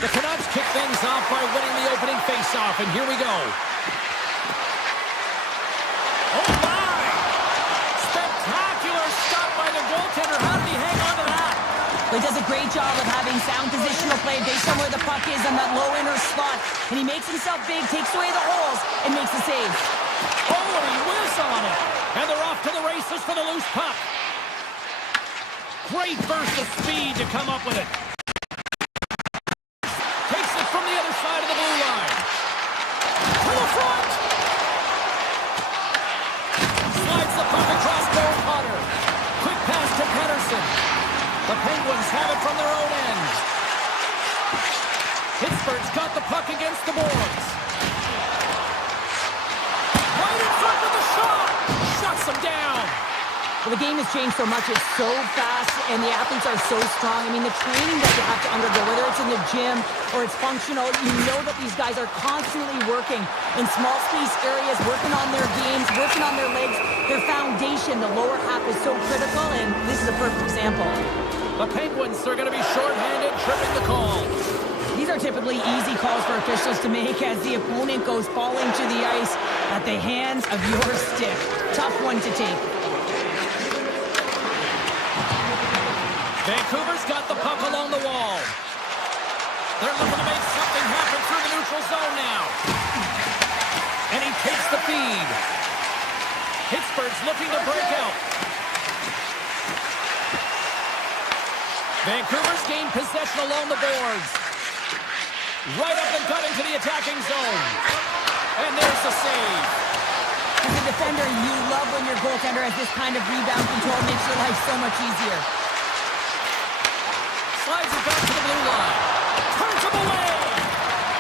The Canucks kick things off by winning the opening faceoff, and here we go. Oh, my! Spectacular stop by the goaltender. How did he hang on to that? Well, he does a great job of having sound positional play based on where the puck is on that low inner slot. And he makes himself big, takes away the holes, and makes the save. Oh, and he whiffs on it. And they're off to the races for the loose puck. Great burst of speed to come up with it. Pittsburgh's got the puck against the boards. Right in front of the shot. Shuts him down. Well, the game has changed so much. It's so fast, and the athletes are so strong. I mean, the training that you have to undergo, whether it's in the gym or it's functional, you know that these guys are constantly working in small space areas, working on their games, working on their legs. Their foundation, the lower half, is so critical, and this is a perfect example. The Penguins are going to be shorthanded, tripping the call. These are typically easy calls for officials to make as the opponent goes falling to the ice at the hands of your stick. Tough one to take. Vancouver's got the puck along the wall. They're looking to make something happen through the neutral zone now. And he takes the feed. Pittsburgh's looking to break out. Vancouver's gained possession along the boards. Right up the gut into the attacking zone. And there's the save. As a defender, you love when your goaltender has this kind of rebound control. Makes your life so much easier. Slides it back to the blue line. Turns him away.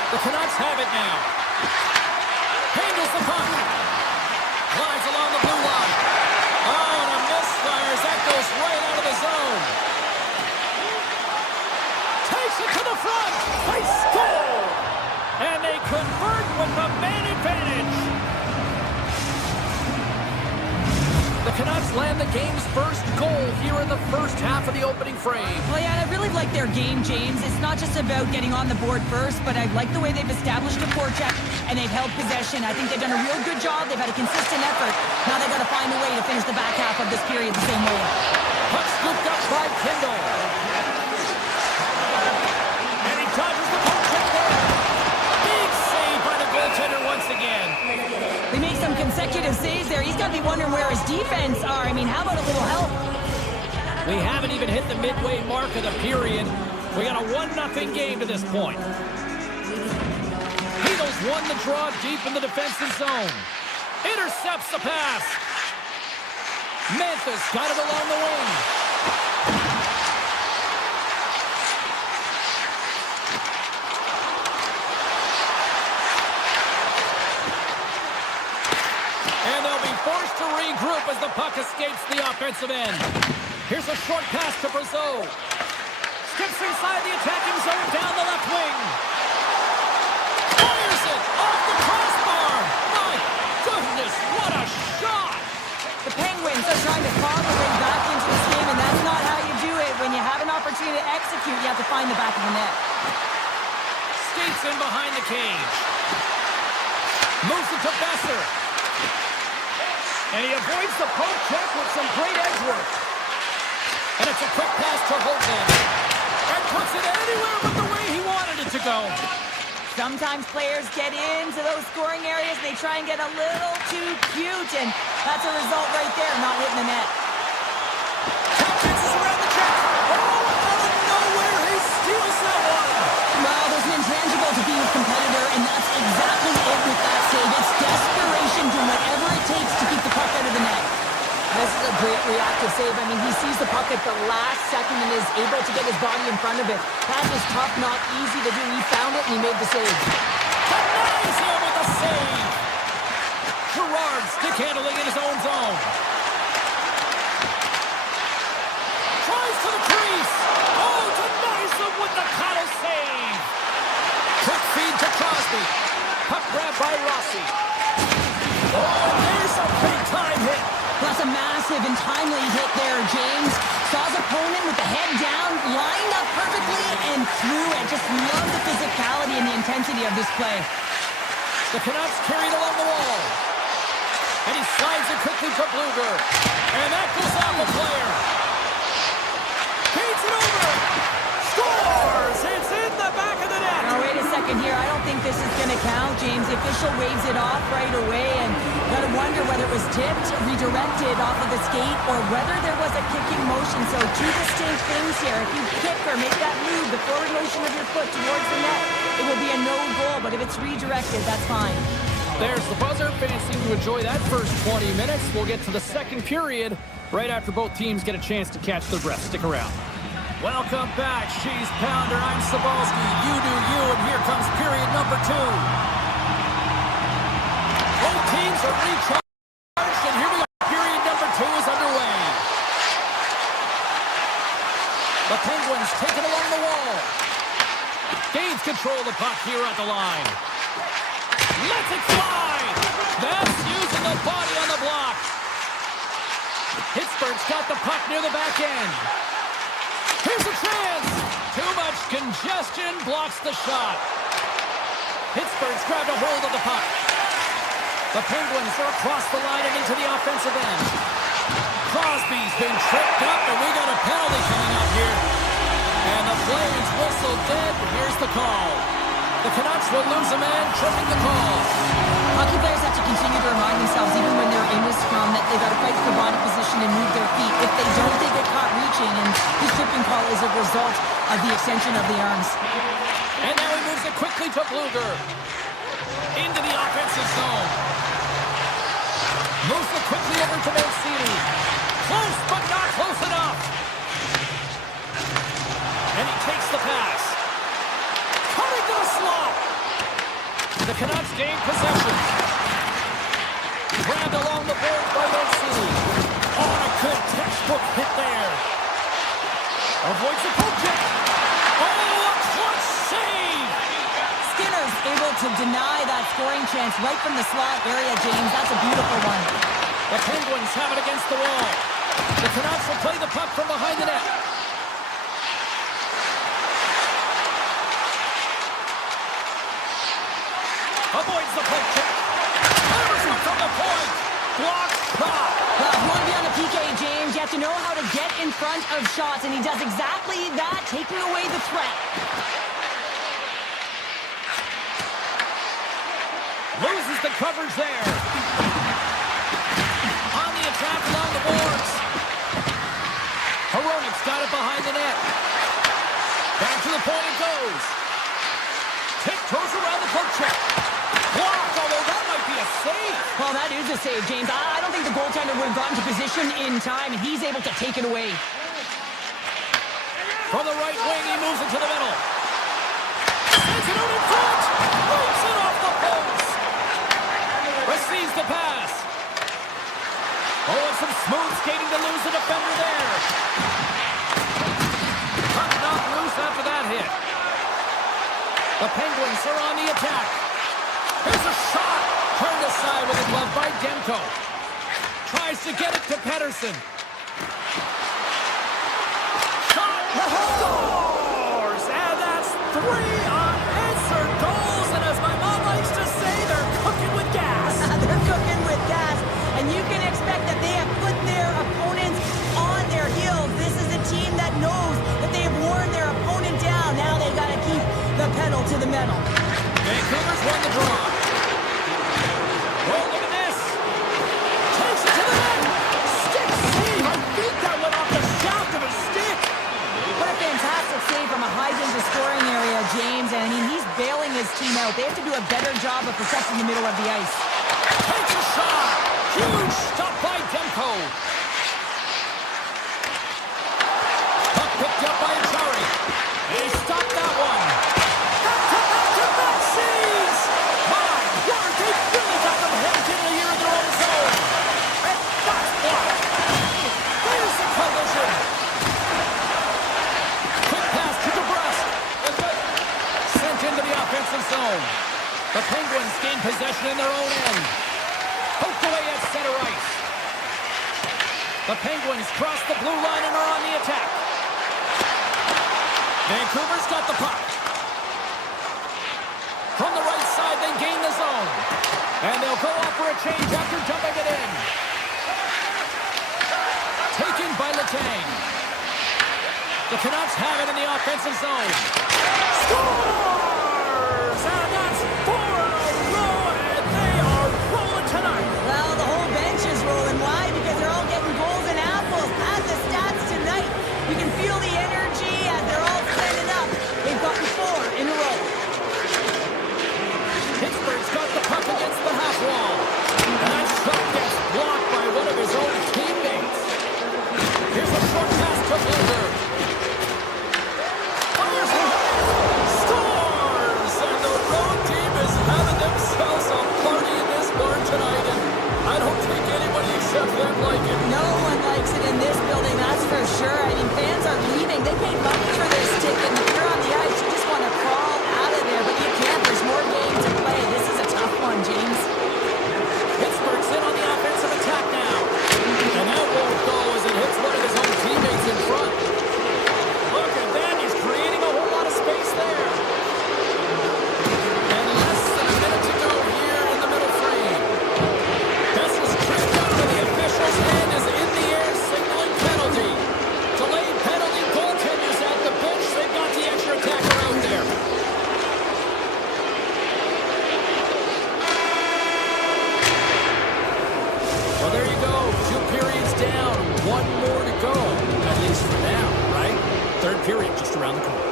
The Canucks have it now. Handles the puck. Glides along the blue line. Oh, and a misfire as that goes right out of the zone. Takes it to the front. They score. And they convert with the man advantage. The Canucks land the game's first goal here in the first half of the opening frame. Well, yeah, I really like their game, James. It's not just about getting on the board first, but I like the way they've established a forecheck and they've held possession. I think they've done a real good job. They've had a consistent effort. Now they've got to find a way to finish the back half of this period the same way. Puck scooped up by Kendall. And he dodges the poke check there. Big save by the goaltender once again. They make some consecutive saves there. He's got to be wondering where his defense are. I mean, how about a little help? We haven't even hit the midway mark of the period. We got a 1-0 game to this point. Eagles won the draw deep in the defensive zone. Intercepts the pass. Memphis got it along the wing. And they'll be forced to regroup as the puck escapes the offensive end. Here's a short pass to Brazeau. Skips inside the attacking zone down the left wing. Fires it off the crossbar. My goodness, what a shot! The Penguins are trying to claw their way back into this game, and that's not how you do it. When you have an opportunity to execute, you have to find the back of the net. Skates in behind the cage. Moves it to Besser. And he avoids the poke check with some great edge work. And it's a quick pass to Holtman. And puts it anywhere but the way he wanted it to go. Sometimes players get into those scoring areas and they try and get a little too cute, and that's a result right there, not hitting the net. Chances around the check. Oh, out of nowhere, he steals that one. Well, there's an intangible to being a competitor, and that's exactly it with that save. It's desperation, doing whatever it takes to keep the puck out of the net. This is a great reactive save. I mean, he sees the puck at the last second and is able to get his body in front of it. That is tough, not easy to do. He found it and he made the save. Denies him with a save. Gerard stick handling in his own zone. Tries to the crease. Oh, denies him with the paddle save. Quick feed to Crosby. Puck grab by Rossi. Oh, there's a big-time hit. That's a massive and timely hit there, James. Saw his opponent with the head down, lined up perfectly, and threw it. Just love the physicality and the intensity of this play. The Canucks carried along the wall. And he slides it quickly to Bluger. And that goes off a player. Feeds it over. Scores! It's in the back of the net. Now, wait a second here. I don't think this is going to count, James. The official waves it off right away, and got to wonder whether it was tipped, redirected off of the skate, or whether there was a kicking motion. So two distinct things here. If you kick or make that move, the forward motion of your foot towards the net, it will be a no goal. But if it's redirected, that's fine. There's the buzzer. Fans seem to enjoy that first 20 minutes. We'll get to the second period right after both teams get a chance to catch their breath. Stick around. Welcome back, She's Pounder. I'm Sabalski. You do you, and here comes period number 2. Both teams are recharged, and here we go. Period number 2 is underway. The Penguins take it along the wall. Gains control of the puck here at the line. Lets it fly. That's using the body on the block. Pittsburgh's got the puck near the back end. Here's a chance. Too much congestion blocks the shot. Pittsburgh's grabbed a hold of the puck. The Penguins are across the line and into the offensive end. Crosby's been tripped up, and we got a penalty coming up here. And the Flames whistle dead. Here's the call. The Canucks will lose a man, tripping the call. Hockey players have to continue to remind themselves, even when they're in the scrum, that they got to fight for body position and move their feet. If they don't, they get caught reaching, and his tripping call is a result of the extension of the arms. And now he moves it quickly to Bluger. Into the offensive zone. Moves it quickly over to Mancini. Close, but not close enough. And he takes the pass. Cutting to the slot. The Canucks gain possession. Grabbed along the board by Mancini. Oh, a good textbook hit there. Avoids the poke check. Oh, a clutch save. Skinner's able to deny that scoring chance right from the slot area, James. That's a beautiful one. The Penguins have it against the wall. The Canucks will play the puck from behind the net. Avoids the poke check. Delivers one from the point. Blocked shot. Well, if you want to be on the PK, James, you have to know how to get in front of shots, and he does exactly that, taking away the threat. Loses the coverage there. On the attack along the boards. Hronik's got it behind the net. Back to the point it goes. Tiptoes around the poke check. Blocked, although that might be a save. Well, that is a save, James. I don't think the goaltender would have gotten to position in time, and he's able to take it away. From the right wing, he moves it to the middle. Sends it out in front. Moves it off the post. Receives the pass. Oh, and some smooth skating to lose the defender there. Puck knocked loose after that hit. The Penguins are on the attack. Here's a shot. Turned aside with a glove by Demko. Tries to get it to Pettersson. Shot. Scores! And that's 3 unanswered goals. And as my mom likes to say, they're cooking with gas. They're cooking with gas, and you can expect that they have put their opponents on their heels. This is a team that knows that they have worn their opponent down. Now they've got to keep the pedal to the metal. Vancouver's won the draw. Oh, look at this. Takes it to the net. Stick save. I think that went off the shaft of his stick. What a fantastic save from a high-danger scoring area, James. And I mean, he's bailing his team out. They have to do a better job of protecting the middle of the ice. Takes a shot. Huge stop by Demko. Puck picked up by Achari. He stopped that one. Back-to-back saves. My word, they really got them hesitating here in their own zone. And that's blocked. There's the collision. Quick pass to DeBrusque. Sent into the offensive zone. The Penguins gain possession in their own end. Poked away at center ice. The Penguins cross the blue line and are on the attack. Vancouver's got the puck. From the right side, they gain the zone. And they'll go off for a change after dumping it in. Taken by Letang. The Canucks have it in the offensive zone. Scores! And that's 4 in a row, and they are rolling tonight. Well, the whole bench is rolling. Why? Because they're all getting goals and apples. Add the stats tonight. You can feel the energy as they're all standing up. They've gotten 4 in a row. Pittsburgh's got the puck against the half wall. And that shot gets blocked by one of his own teammates. Here's a short pass to Bluger. like it. No one likes it in this building, that's for sure. I mean, fans are leaving. They paid money for this ticket. And if you're on the ice, you just want to crawl out of there. But you can't. There's more game to play. This is a tough one, James. Pittsburgh's in on the offensive attack now. And that won't go as it hits one of his own teammates in front. Look at that. He's creating a whole lot of space there. And less than a minute to go here in the middle frame. This is tripped out of the official's hand is in the air, signaling penalty. Delayed penalty, goaltenders at the bench. They've got the extra attacker out there. Well, there you go. 2 periods down. 1 more to go. At least for now, right? Third period just around the corner.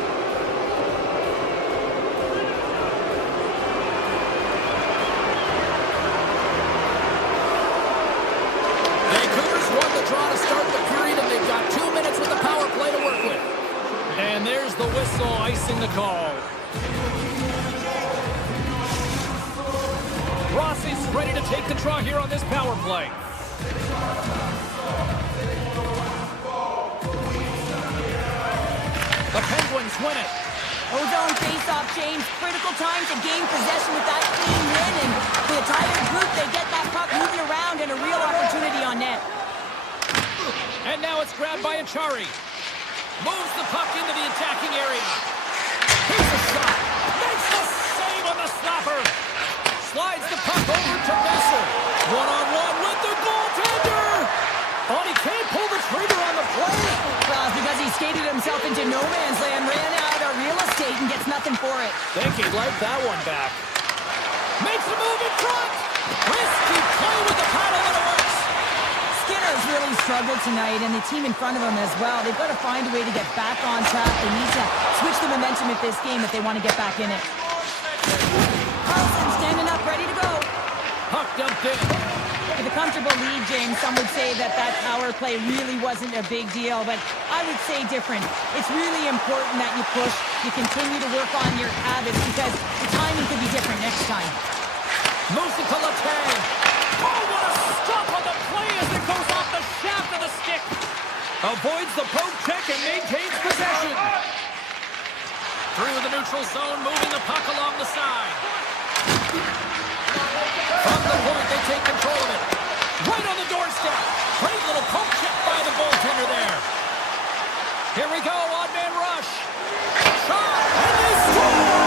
Vancouver's won the draw to start the period, and they've got 2 minutes with the power play to work with. And there's the whistle icing the call. Rossi's ready to take the draw here on this power play. The Penguins win it. Ozone face-off, James. Critical time to gain possession with that clean win. And the entire group, they get that puck moving around and a real opportunity on net. And now it's grabbed by Achari. Moves the puck into the attacking area. Here's a shot. Makes the save on the stopper. Slides the puck over to Messer. One-on-one with the goaltender. Oh, he can't pull the trigger on the play. Well, because he skated himself into no man's land, ran out of real estate, and gets nothing for it. Think he'd like that one back. Makes a move in front. Risky play with the paddle, and it works. Skinner's really struggled tonight, and the team in front of him as well. They've got to find a way to get back on track. They need to switch the momentum of this game if they want to get back in it. Carlson standing up, ready to go. Puck dumped in. With a comfortable lead, James, some would say that power play really wasn't a big deal, but I would say different. It's really important that you push, you continue to work on your habits, because the timing could be different next time. Moves it to Letang. Oh, what a stop on the play as it goes off the shaft of the stick. Avoids the poke check and maintains possession. Through the neutral zone, moving the puck along the side. From the point, they take control of it. Right on the doorstep. Great little poke check by the goaltender there. Here we go, odd man rush. Shot, and they score!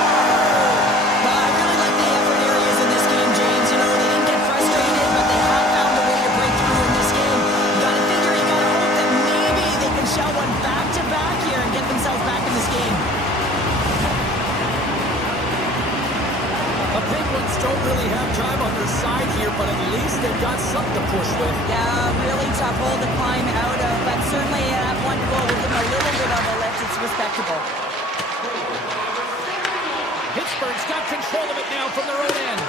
Well, I really like the effort areas in this game, James. You know, they didn't get frustrated, but they have found a way to break through in this game. You gotta figure, you gotta hope that maybe they can shell one back-to-back here and get themselves back in this game. The Penguins don't really have time on their side here, but at least they've got something to push with. Yeah, really tough hole to climb out of, but certainly that one goal will give them a little bit of a lift. It's respectable. Pittsburgh's got control of it now from their own end.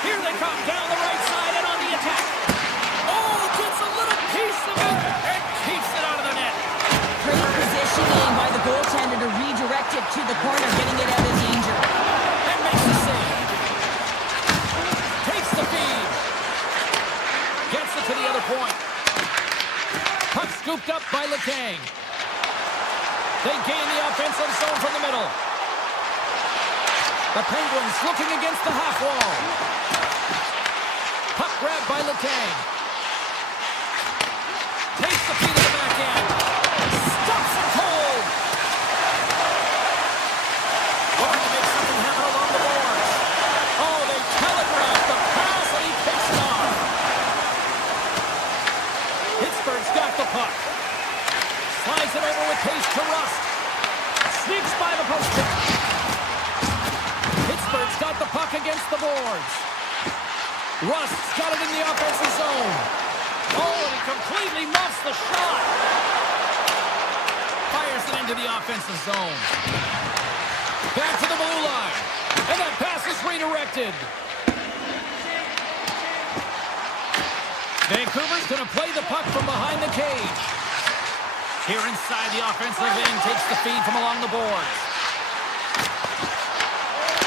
Here they come down the right side and on the attack. Oh, gets a little piece of it and keeps it out of the net. Great positioning by the goaltender to redirect it to the corner, getting it out of danger. And makes the save. Takes the feed. Gets it to the other point. Puck scooped up by Letang. They gain the offensive zone from the middle. The Penguins looking against the half wall. Puck grabbed by Letang. Takes the feed to the back end. Stops it cold. Looking to make something happen along the boards. Oh, they telegraph the pass and he picks it off. Pittsburgh's got the puck. Slides it over with pace to Rust. Sneaks by the post check. Pittsburgh's got the puck against the boards. Rust's got it in the offensive zone. Oh, and he completely muffs the shot. Fires it into the offensive zone. Back to the blue line. And that pass is redirected. Vancouver's going to play the puck from behind the cage. Here inside the offensive end, takes the feed from along the boards.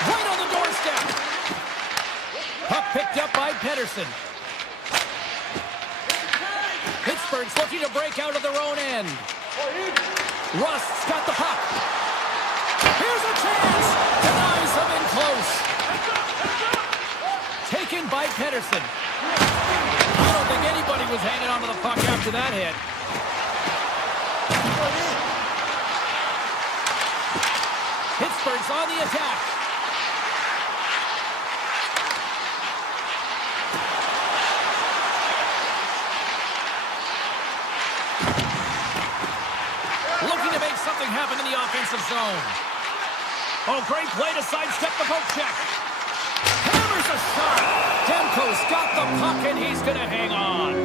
Right on the doorstep. Puck picked up by Pettersson. Pittsburgh's looking to break out of their own end. Rust's got the puck. Here's a chance. Denies him in close. Taken by Pettersson. I don't think anybody was hanging on to the puck after that hit. Pittsburgh's on the attack. Looking to make something happen in the offensive zone. Oh, great play to sidestep the poke check. Hammers a shot. Demko's got the puck, and he's going to hang on.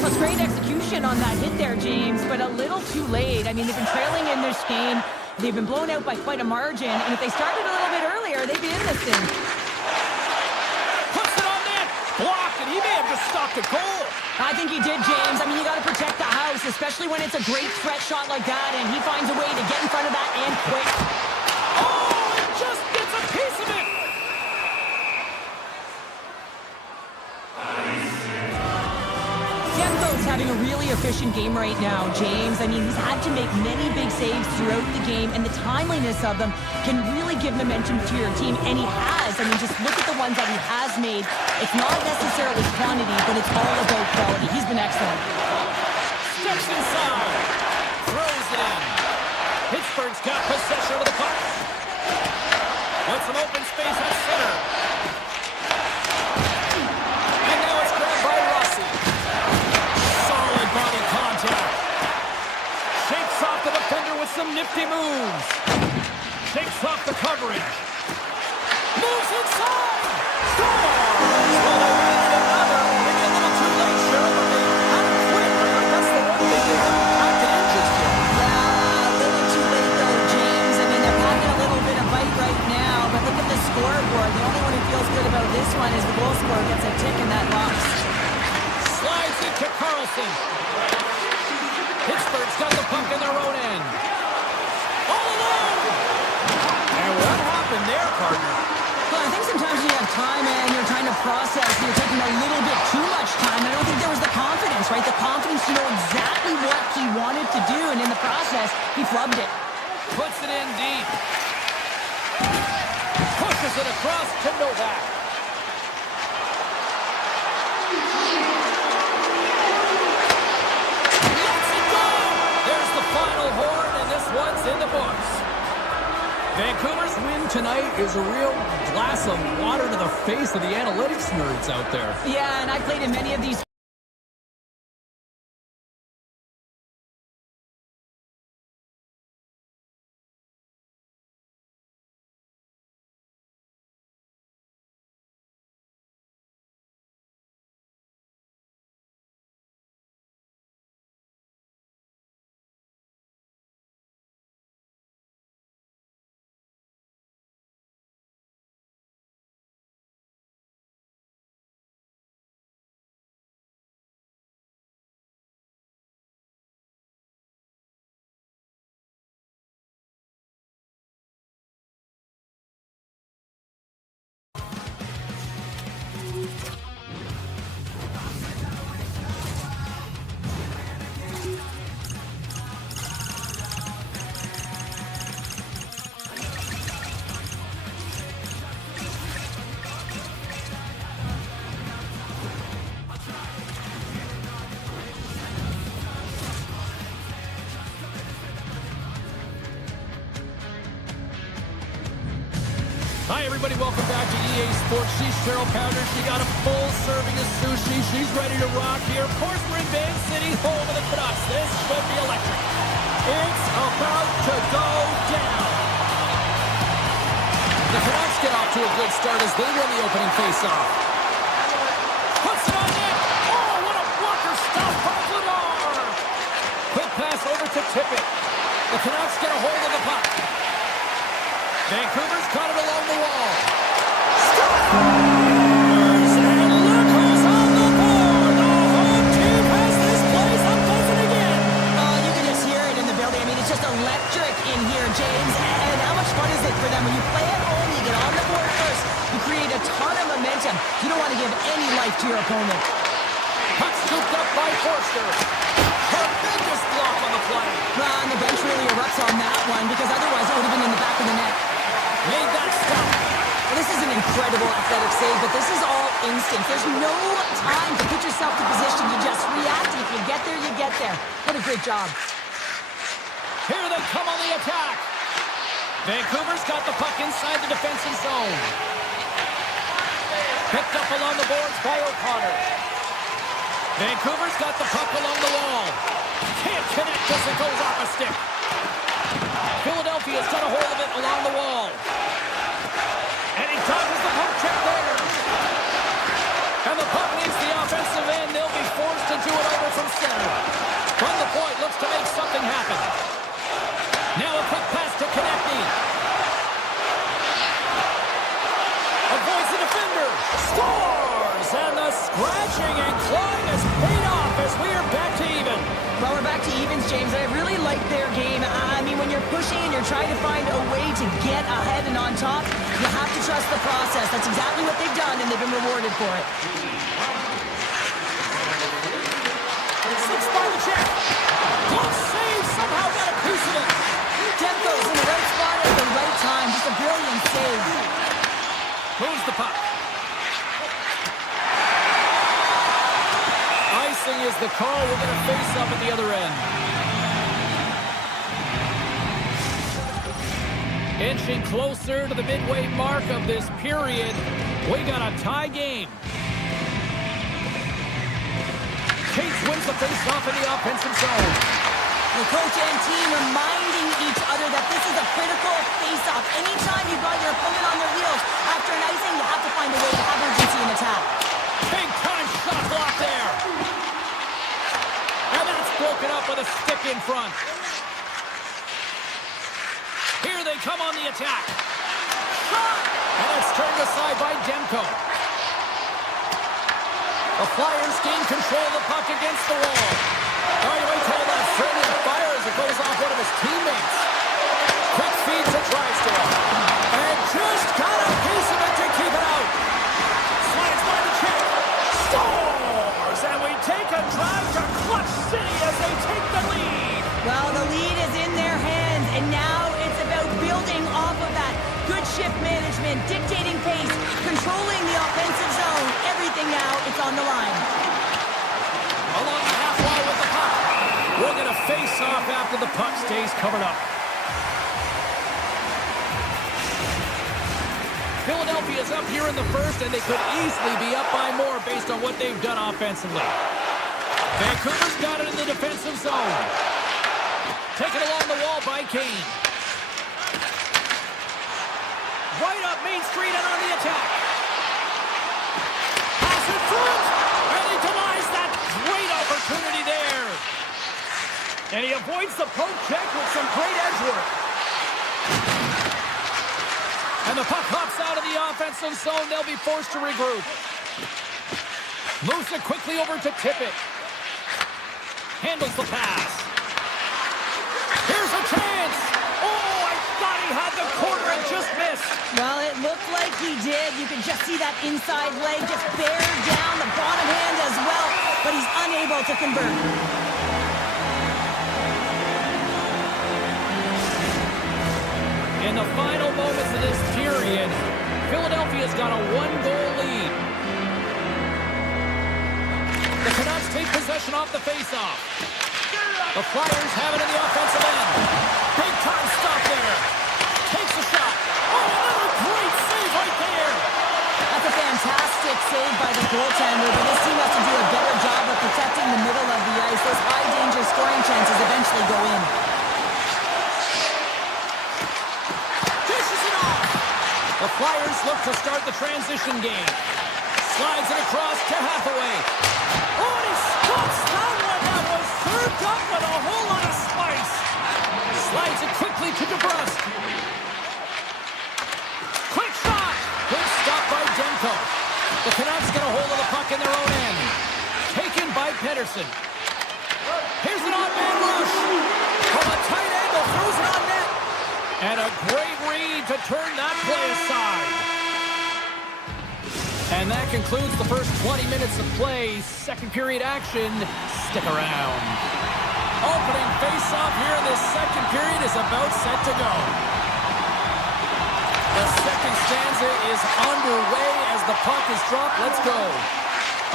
That's great execution on that hit there, James, but a little too late. I mean, they've been trailing in this game. They've been blown out by quite a margin, and if they started a little bit earlier, they'd be in this thing. Puts it on net. Blocked, and he may have just stopped a goal. I think he did, James. I mean, you got to protect the house, especially when it's a great threat shot like that, and he finds a way to get in front of that and quick. Oh, it just gets a piece of it. Demko's having a really efficient game right now, James. I mean, he's had to make many big saves throughout the game, and the timeliness of them can really give momentum to your team, and he has. I mean, just look at the ones that he has made. It's not necessarily quantity, but it's all about quality. He's been excellent. Steps inside. Throws it in. Pittsburgh's got possession of the puck. With some open space at center. And now it's grabbed by Rossi. Solid body contact. Shakes off the defender with some nifty moves. Shakes off the coverage. Moves inside. Scores! Well, they needed another. Maybe a little too late, Cheryl, but they had it quick. That's the one thing they haven't packed it in just yet. Yeah, a little too late though, James. I mean, they're packing a little bit of bite right now, but look at the scoreboard. The only one who feels good about this one is the goal scorer gets a tick in that box. Slides it to Carlson. Pittsburgh's got the puck in their own end. All alone! And what happened there, partner? Well, I think sometimes when you have time and you're trying to process, you're taking a little bit too much time. I don't think there was the confidence, right? The confidence to know exactly what he wanted to do, and in the process, he flubbed it. Puts it in deep. Pushes it across to Novak. Lets it go! There's the final horn, and this one's in the books. Vancouver's win tonight is a real glass of water to the face of the analytics nerds out there. Yeah, and I played in many of these. Hi, everybody. Welcome back to EA Sports. She's Cheryl Pounder. She got a full serving of sushi. She's ready to rock here. Of course, we're in Bay City, home of the Canucks. This should be electric. It's about to go down. The Canucks get off to a good start as they win the opening faceoff. Puts it on net. Oh, what a blocker stop by Vladar. Quick pass over to Tippett. The Canucks get a hold of the puck. Vancouver's got it along the wall. Scores! And look who's on the board! The home team has this place up buzzing again. Oh, you can just hear it in the building. I mean, it's just electric in here, James. And how much fun is it for them? When you play at home, you get on the board first. You create a ton of momentum. You don't want to give any life to your opponent. Puck scooped up by Forster. Tremendous block on the play. Well, and the bench really erupts on that one because otherwise it would have been in the back of the net. Made that stop. Well, this is an incredible athletic save, but this is all instinct. There's no time to put yourself to position. You just react, and if you get there, you get there. What a great job. Here they come on the attack. Vancouver's got the puck inside the defensive zone. Picked up along the boards by O'Connor. Vancouver's got the puck along the wall. Can't connect as it goes off a stick. Philadelphia's got a hold of it along the wall. And he dodges the poke check there. And the puck needs the offensive end. They'll be forced to do it over from center. From the point, looks to make something happen. Now a quick pass to Konechny. Avoids the defender. Scores! And the scratching and clawing has paid off as we are back to even. Well, we're back to evens, James, and I really like their game. I mean, when you're pushing and you're trying to find a way to get ahead and on top, you have to trust the process. That's exactly what they've done, and they've been rewarded for it. 6 by the check. Close save. Somehow got a piece of it. Demko's in the right spot at the right time. Just a brilliant save. Moves the puck. Icing is the call. We're going to face up at the other end. Inching closer to the midway mark of this period. We got a tie game. Cates wins the face-off in the offensive zone. The coach and team reminding each other that this is a critical face-off. Anytime you've got your opponent on their heels after an icing, you have to find a way to have urgency in attack. Big-time shot block there. And that's broken up with a stick in front. Here they come on the attack. Shot! And it's turned aside by Demko. The Flyers gain control of the puck against the wall. All right, wait till that friendly fire as it goes off one of his teammates. Quick feed to Drysdale. And just got a piece of it to keep it out. Slides by the check. Scores! And we take a drive to Clutch City as they take the lead. Well, the lead is in their hands, and now it's about building off of that. Good shift management, dictating pace, controlling the offensive zone. Everything now, it's on the line. Along the half wall with the puck. We're going to face off after the puck stays covered up. Philadelphia's up here in the first, and they could easily be up by more based on what they've done offensively. Vancouver's got it in the defensive zone. Taken along the wall by Kane. Right up Main Street and on the attack. Pass in front, and he denies that great opportunity there. And he avoids the poke check with some great edge work. And the puck hops out of the offensive zone. They'll be forced to regroup. Moves it quickly over to Tippett. Handles the pass. Here's a chance. Oh, I thought he had the corner and just missed. Well, it looked like he did. You can just see that inside leg just bear down the bottom hand as well, but he's unable to convert. In the final moments of this period, Philadelphia's got a one-goal lead. The Canucks take possession off the face-off. The Flyers have it in the offensive end. Big-time stop there. Takes a shot. Oh, another great save right there. That's a fantastic save by the goaltender, but this team has to do a better job of protecting the middle of the ice. Those high-danger scoring chances eventually go in. Dishes it off. The Flyers look to start the transition game. Slides it across to Hathaway. Oh, and he stops that one. That was served up with a whole lot of spice. Slides it quickly to DeBrusque. Quick shot. Good stop by Demko. The Canucks get a hold of the puck in their own end. Taken by Pedersen. Here's an odd-man rush. From a tight angle, throws it on net. And a great read to turn that play aside. And that concludes the first 20 minutes of play. Second period action. Stick around. Opening face-off here in this second period is about set to go. The second stanza is underway as the puck is dropped. Let's go.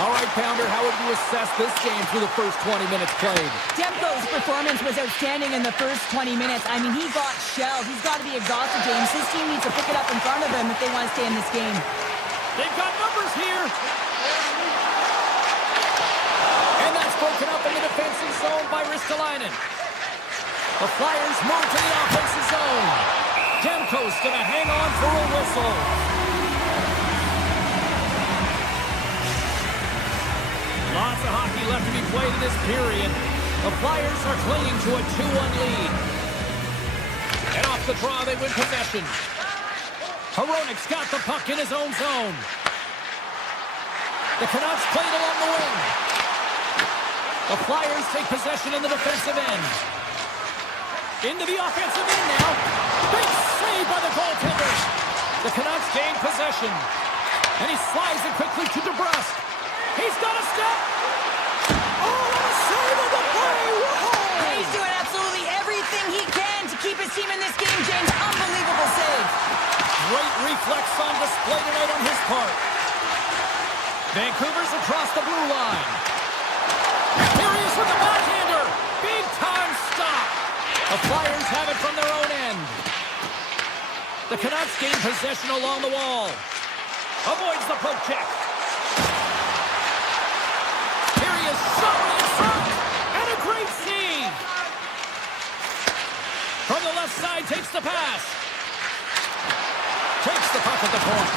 All right, Pounder, how would you assess this game through the first 20 minutes played? Demko's performance was outstanding in the first 20 minutes. I mean, he got shelled. He's got to be exhausted, James. His team needs to pick it up in front of him if they want to stay in this game. They've got numbers here. And that's broken up in the defensive zone by Ristolainen. The Flyers move to the offensive zone. Demko's going to hang on for a whistle. Lots of hockey left to be played in this period. The Flyers are clinging to a 2-1 lead. And off the draw, they win possession. Hronik's got the puck in his own zone. The Canucks play it along the wing. The Flyers take possession in the defensive end. Into the offensive end now. Big save by the goaltender. The Canucks gain possession. And he slides it quickly to DeBrusk. He's got a step. Oh, what a save of the play. Whoa. He's doing absolutely everything he can to keep his team in this game, James. Unbelievable save. Great reflex on display tonight on his part. Vancouver's across the blue line. Here he is with the backhander. Big time stop. The Flyers have it from their own end. The Canucks gain possession along the wall. Avoids the poke check. Here he is showing in front. And a great save. From the left side, takes the pass. Takes the puck at the point.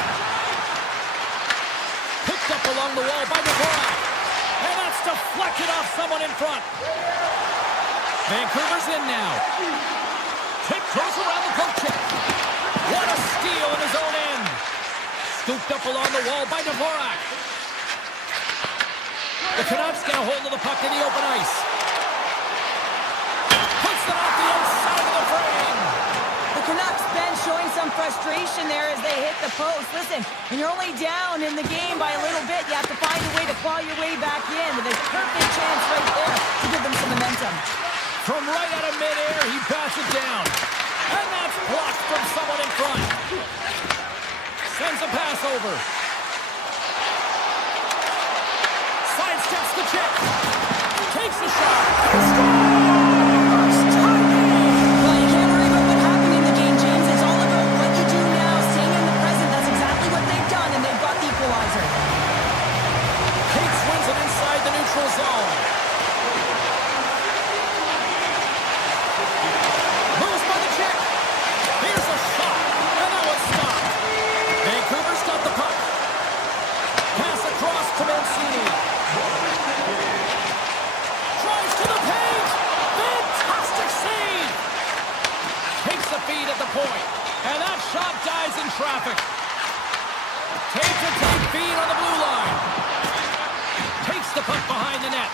Picked up along the wall by Dvorak. And that's deflected off someone in front. Vancouver's in now. Tiptoes around the poke check. What a steal in his own end. Scooped up along the wall by Dvorak. The Canucks get a hold of the puck in the open ice. Puts it off the outside of the frame. The Canucks bench showing some frustration there as they hit the post. Listen, when you're only down in the game by a little bit, you have to find a way to claw your way back in with a perfect chance right there to give them some momentum. From right out of midair, he bats it down. And that's blocked from someone in front. Sends a pass over. Sidesteps the check. Takes the shot. And scores! Tie game! Well, you can't worry about what happened in the game, James. It's all about what you do now, staying in the present. That's exactly what they've done, and they've got the equalizer. Cates wins it inside the neutral zone. Moves by the check. Here's a shot. And that was stopped. Vancouver's got the puck. Pass across to Mancini. Drives to the paint. Fantastic save. Takes the feed at the point. And that shot dies in traffic. Take feed on the blue line. Takes the puck behind the net.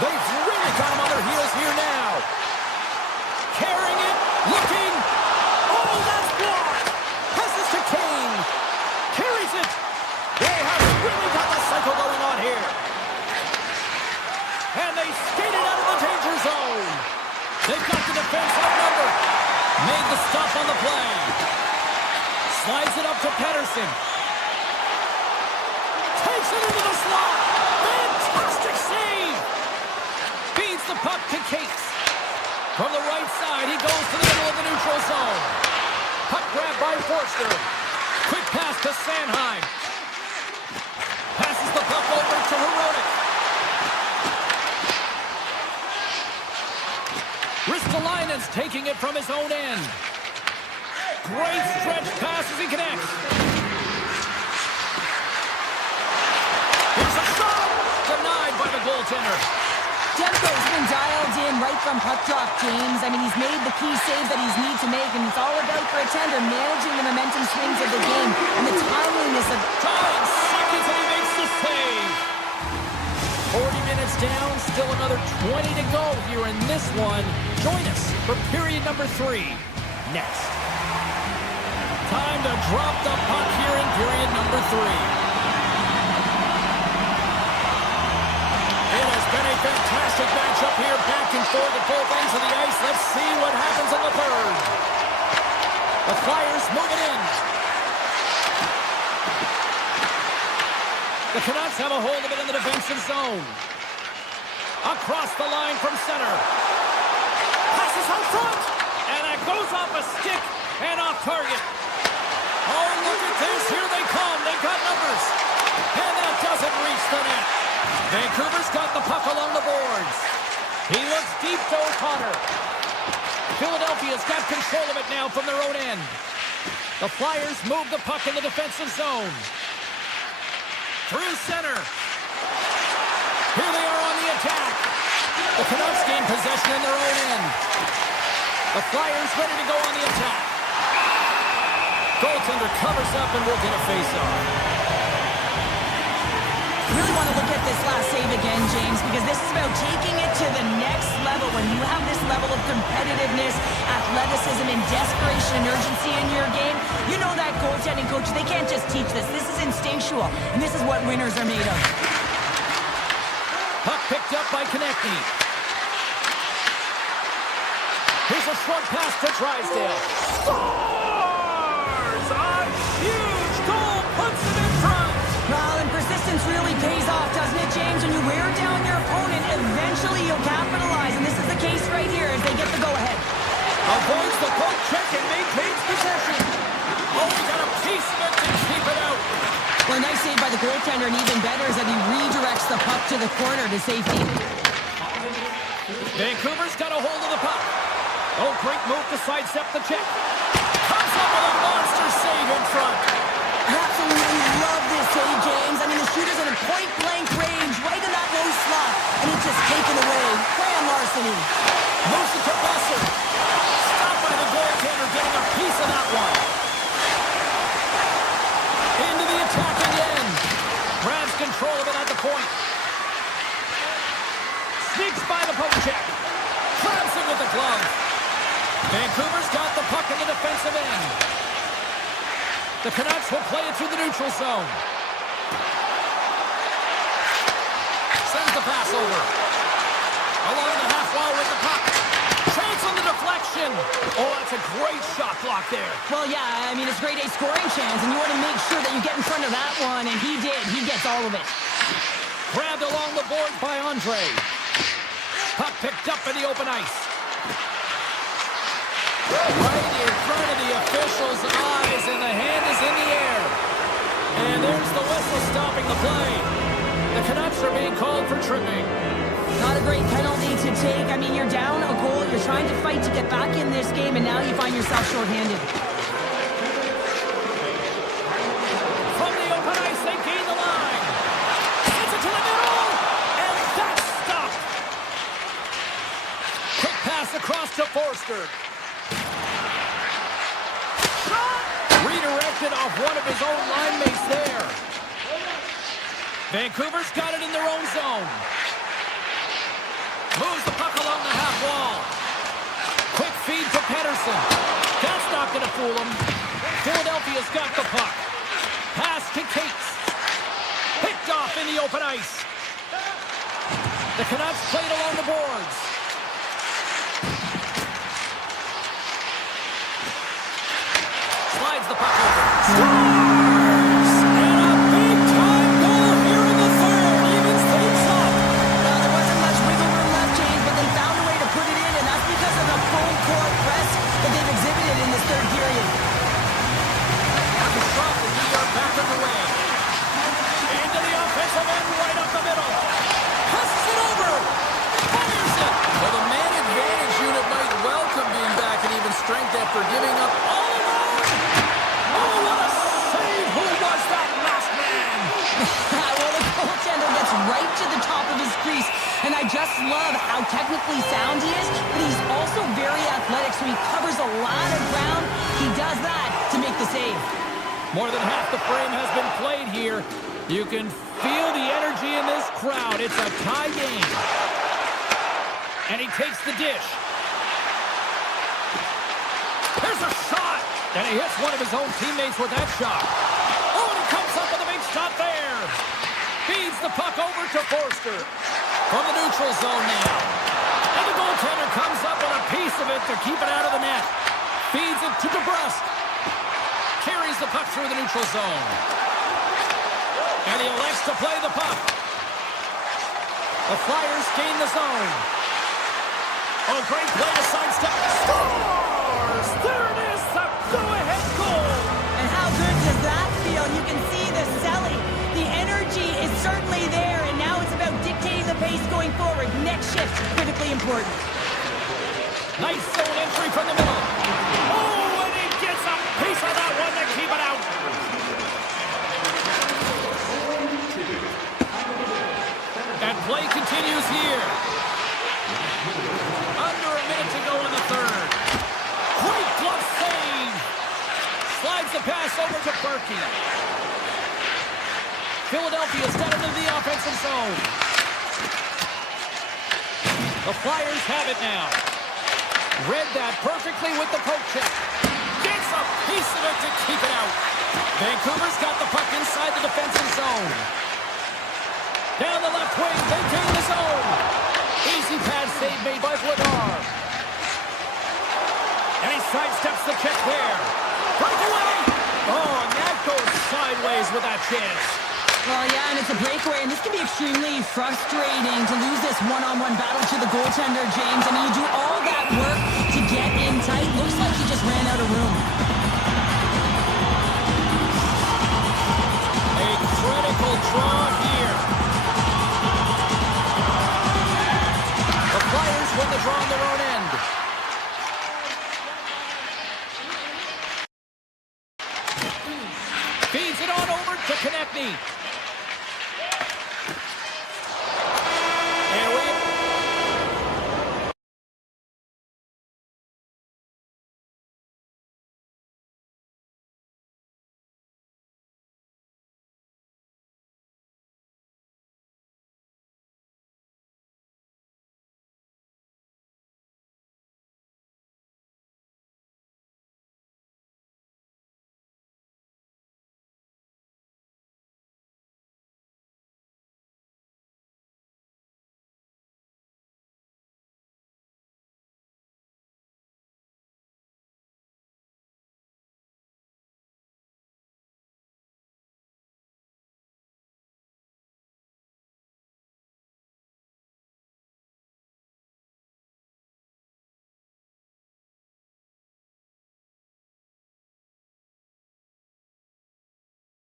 They've really got him on their heels here now. Carrying it. Looking. Oh, that's blocked. Passes to Kane. Carries it. They have really got the cycle going on here. And they skated out of the danger zone. They've got the defense outnumbered. Made the stop on the play. Slides it up to Pettersson. Takes it into the slot. Fantastic save. Feeds the puck to Cates. From the right side, he goes to the middle of the neutral zone. Puck grab by Forster. Quick pass to Sanheim. Passes the puck over to Hronik. Ristolainen's taking it from his own end. Great stretch pass as he connects. Here's a shot! Denied by the goaltender. Demko's been dialed in right from puck drop, James. I mean, he's made the key save that he's need to make, and it's all about for a tender managing the momentum swings of the game and the timeliness of... Time seconds and he makes the save. 40 minutes down, still another 20 to go here in this one. Join us for period number 3 next. Time to drop the puck here in period number 3. forward to both ends of the ice. Let's see what happens in the third. The Flyers move it in. The Canucks have a hold of it in the defensive zone. Across the line from center. Passes out front. And it goes off a stick and off target. Oh, look at this. Here they come. They got numbers. And that doesn't reach the net. Vancouver's got the puck along the boards. He looks deep to O'Connor. Philadelphia's got control of it now from their own end. The Flyers move the puck in the defensive zone. Through center. Here they are on the attack. The Canucks gain possession in their own end. The Flyers ready to go on the attack. Goaltender covers up and will get a face-off. Really want to look at this last save again, James, because this is about taking it to the next level. When you have this level of competitiveness, athleticism, and desperation and urgency in your game, you know that goaltending coach, they can't just teach this. This is instinctual, and this is what winners are made of. Puck picked up by Konechny. Here's a short pass to Drysdale. Scores! A huge goal puts him in front. Well, and persistence really pays off, doesn't it, James? When you wear down your opponent, eventually you'll capitalize, and this is the case right here as they get the go-ahead. Avoids the poke check and maintains possession. Oh, he got a piece of it to keep it out. Well, a nice save by the goaltender, and even better is that he redirects the puck to the corner to safety. Vancouver's got a hold of the puck. Oh, great move to sidestep the check. Comes up with a monster save in front. Absolutely love this save, James. I mean, the shooter's in a point-blank range, right in that low slot, and it's just taken away. Grand larceny. Moves it to Busser. Stopped by the goaltender, getting a piece of that one. Into the attack again. Grabs control of it at the point. Sneaks by the poke check. Grabs it with the glove. Vancouver's got the puck in the defensive end. The Canucks will play it through the neutral zone. Sends the pass over. Along the half wall with the puck. Chance on the deflection. Oh, that's a great shot block there. Well, yeah, I mean, it's a grade A scoring chance, and you want to make sure that you get in front of that one, and he did. He gets all of it. Grabbed along the boards by Andre. Puck picked up in the open ice. Right in front of the official's eyes, and the hand is in the air. And there's the whistle stopping the play. The Canucks are being called for tripping. Not a great penalty to take. I mean, you're down a goal. You're trying to fight to get back in this game, and now you find yourself shorthanded. From the open ice, they gain the line. Sends it to the middle, and that's stopped. Quick pass across to Forster. Redirected off one of his own line mates there. Vancouver's got it in their own zone. Moves the puck along the half wall. Quick feed to Pettersson. That's not going to fool him. Philadelphia's got the puck. Pass to Cates. Picked off in the open ice. The Canucks played along the boards. Slides the puck over. Scores! And a big-time goal here in the third. Evens things up. Well, there wasn't much wiggle room left, James, but they found a way to put it in, and that's because of the full-court press that they've exhibited in this third period. Marcus Trump and New York back underway. Into the offensive end, right up the middle. Passes it over. Fires it. Well, the man advantage unit might welcome being back at even strength after giving up all alone. Oh, what a save. Who was that last man? Well, the goaltender gets right to the top of his crease, and I just love how technically sound he is, but he's also very athletic, so he covers a lot of ground. He does that to make the save. More than half the frame has been played here. You can feel the energy in this crowd. It's a tie game. And he takes the dish. Here's a shot. And he hits one of his own teammates with that shot. Oh, and he comes up with a big shot there. Feeds the puck over to Forster. From the neutral zone now. And the goaltender comes up with a piece of it to keep it out of the net. Feeds it to DeBrusque. Carries the puck through the neutral zone. And he elects to play the puck. The Flyers gain the zone. Oh, great play to sidestep. Scores! There it is, the go-ahead goal. And how good does that feel? You can see the selling. The energy is certainly there, and now it's about dictating the pace going forward. Next shift, critically important. Nice zone entry from the middle. Oh, and he gets a piece of that one to keep it out. And play continues here. Under a minute to go in the third. Great glove save. Slides the pass over to Berkey. Philadelphia's got into the offensive zone. The Flyers have it now. Read that perfectly with the poke check. Gets a piece of it to keep it out. Vancouver's got the puck inside the defensive zone. Down the left wing, they gain the zone. Easy pass save made by Vladar. And he sidesteps the check there. Breakaway! Oh, and that goes sideways with that chance. Well, yeah, and it's a breakaway, and this can be extremely frustrating to lose this one-on-one battle to the goaltender, James. I mean, you do all that work to get in tight. Looks like he just ran out of room. A critical draw here.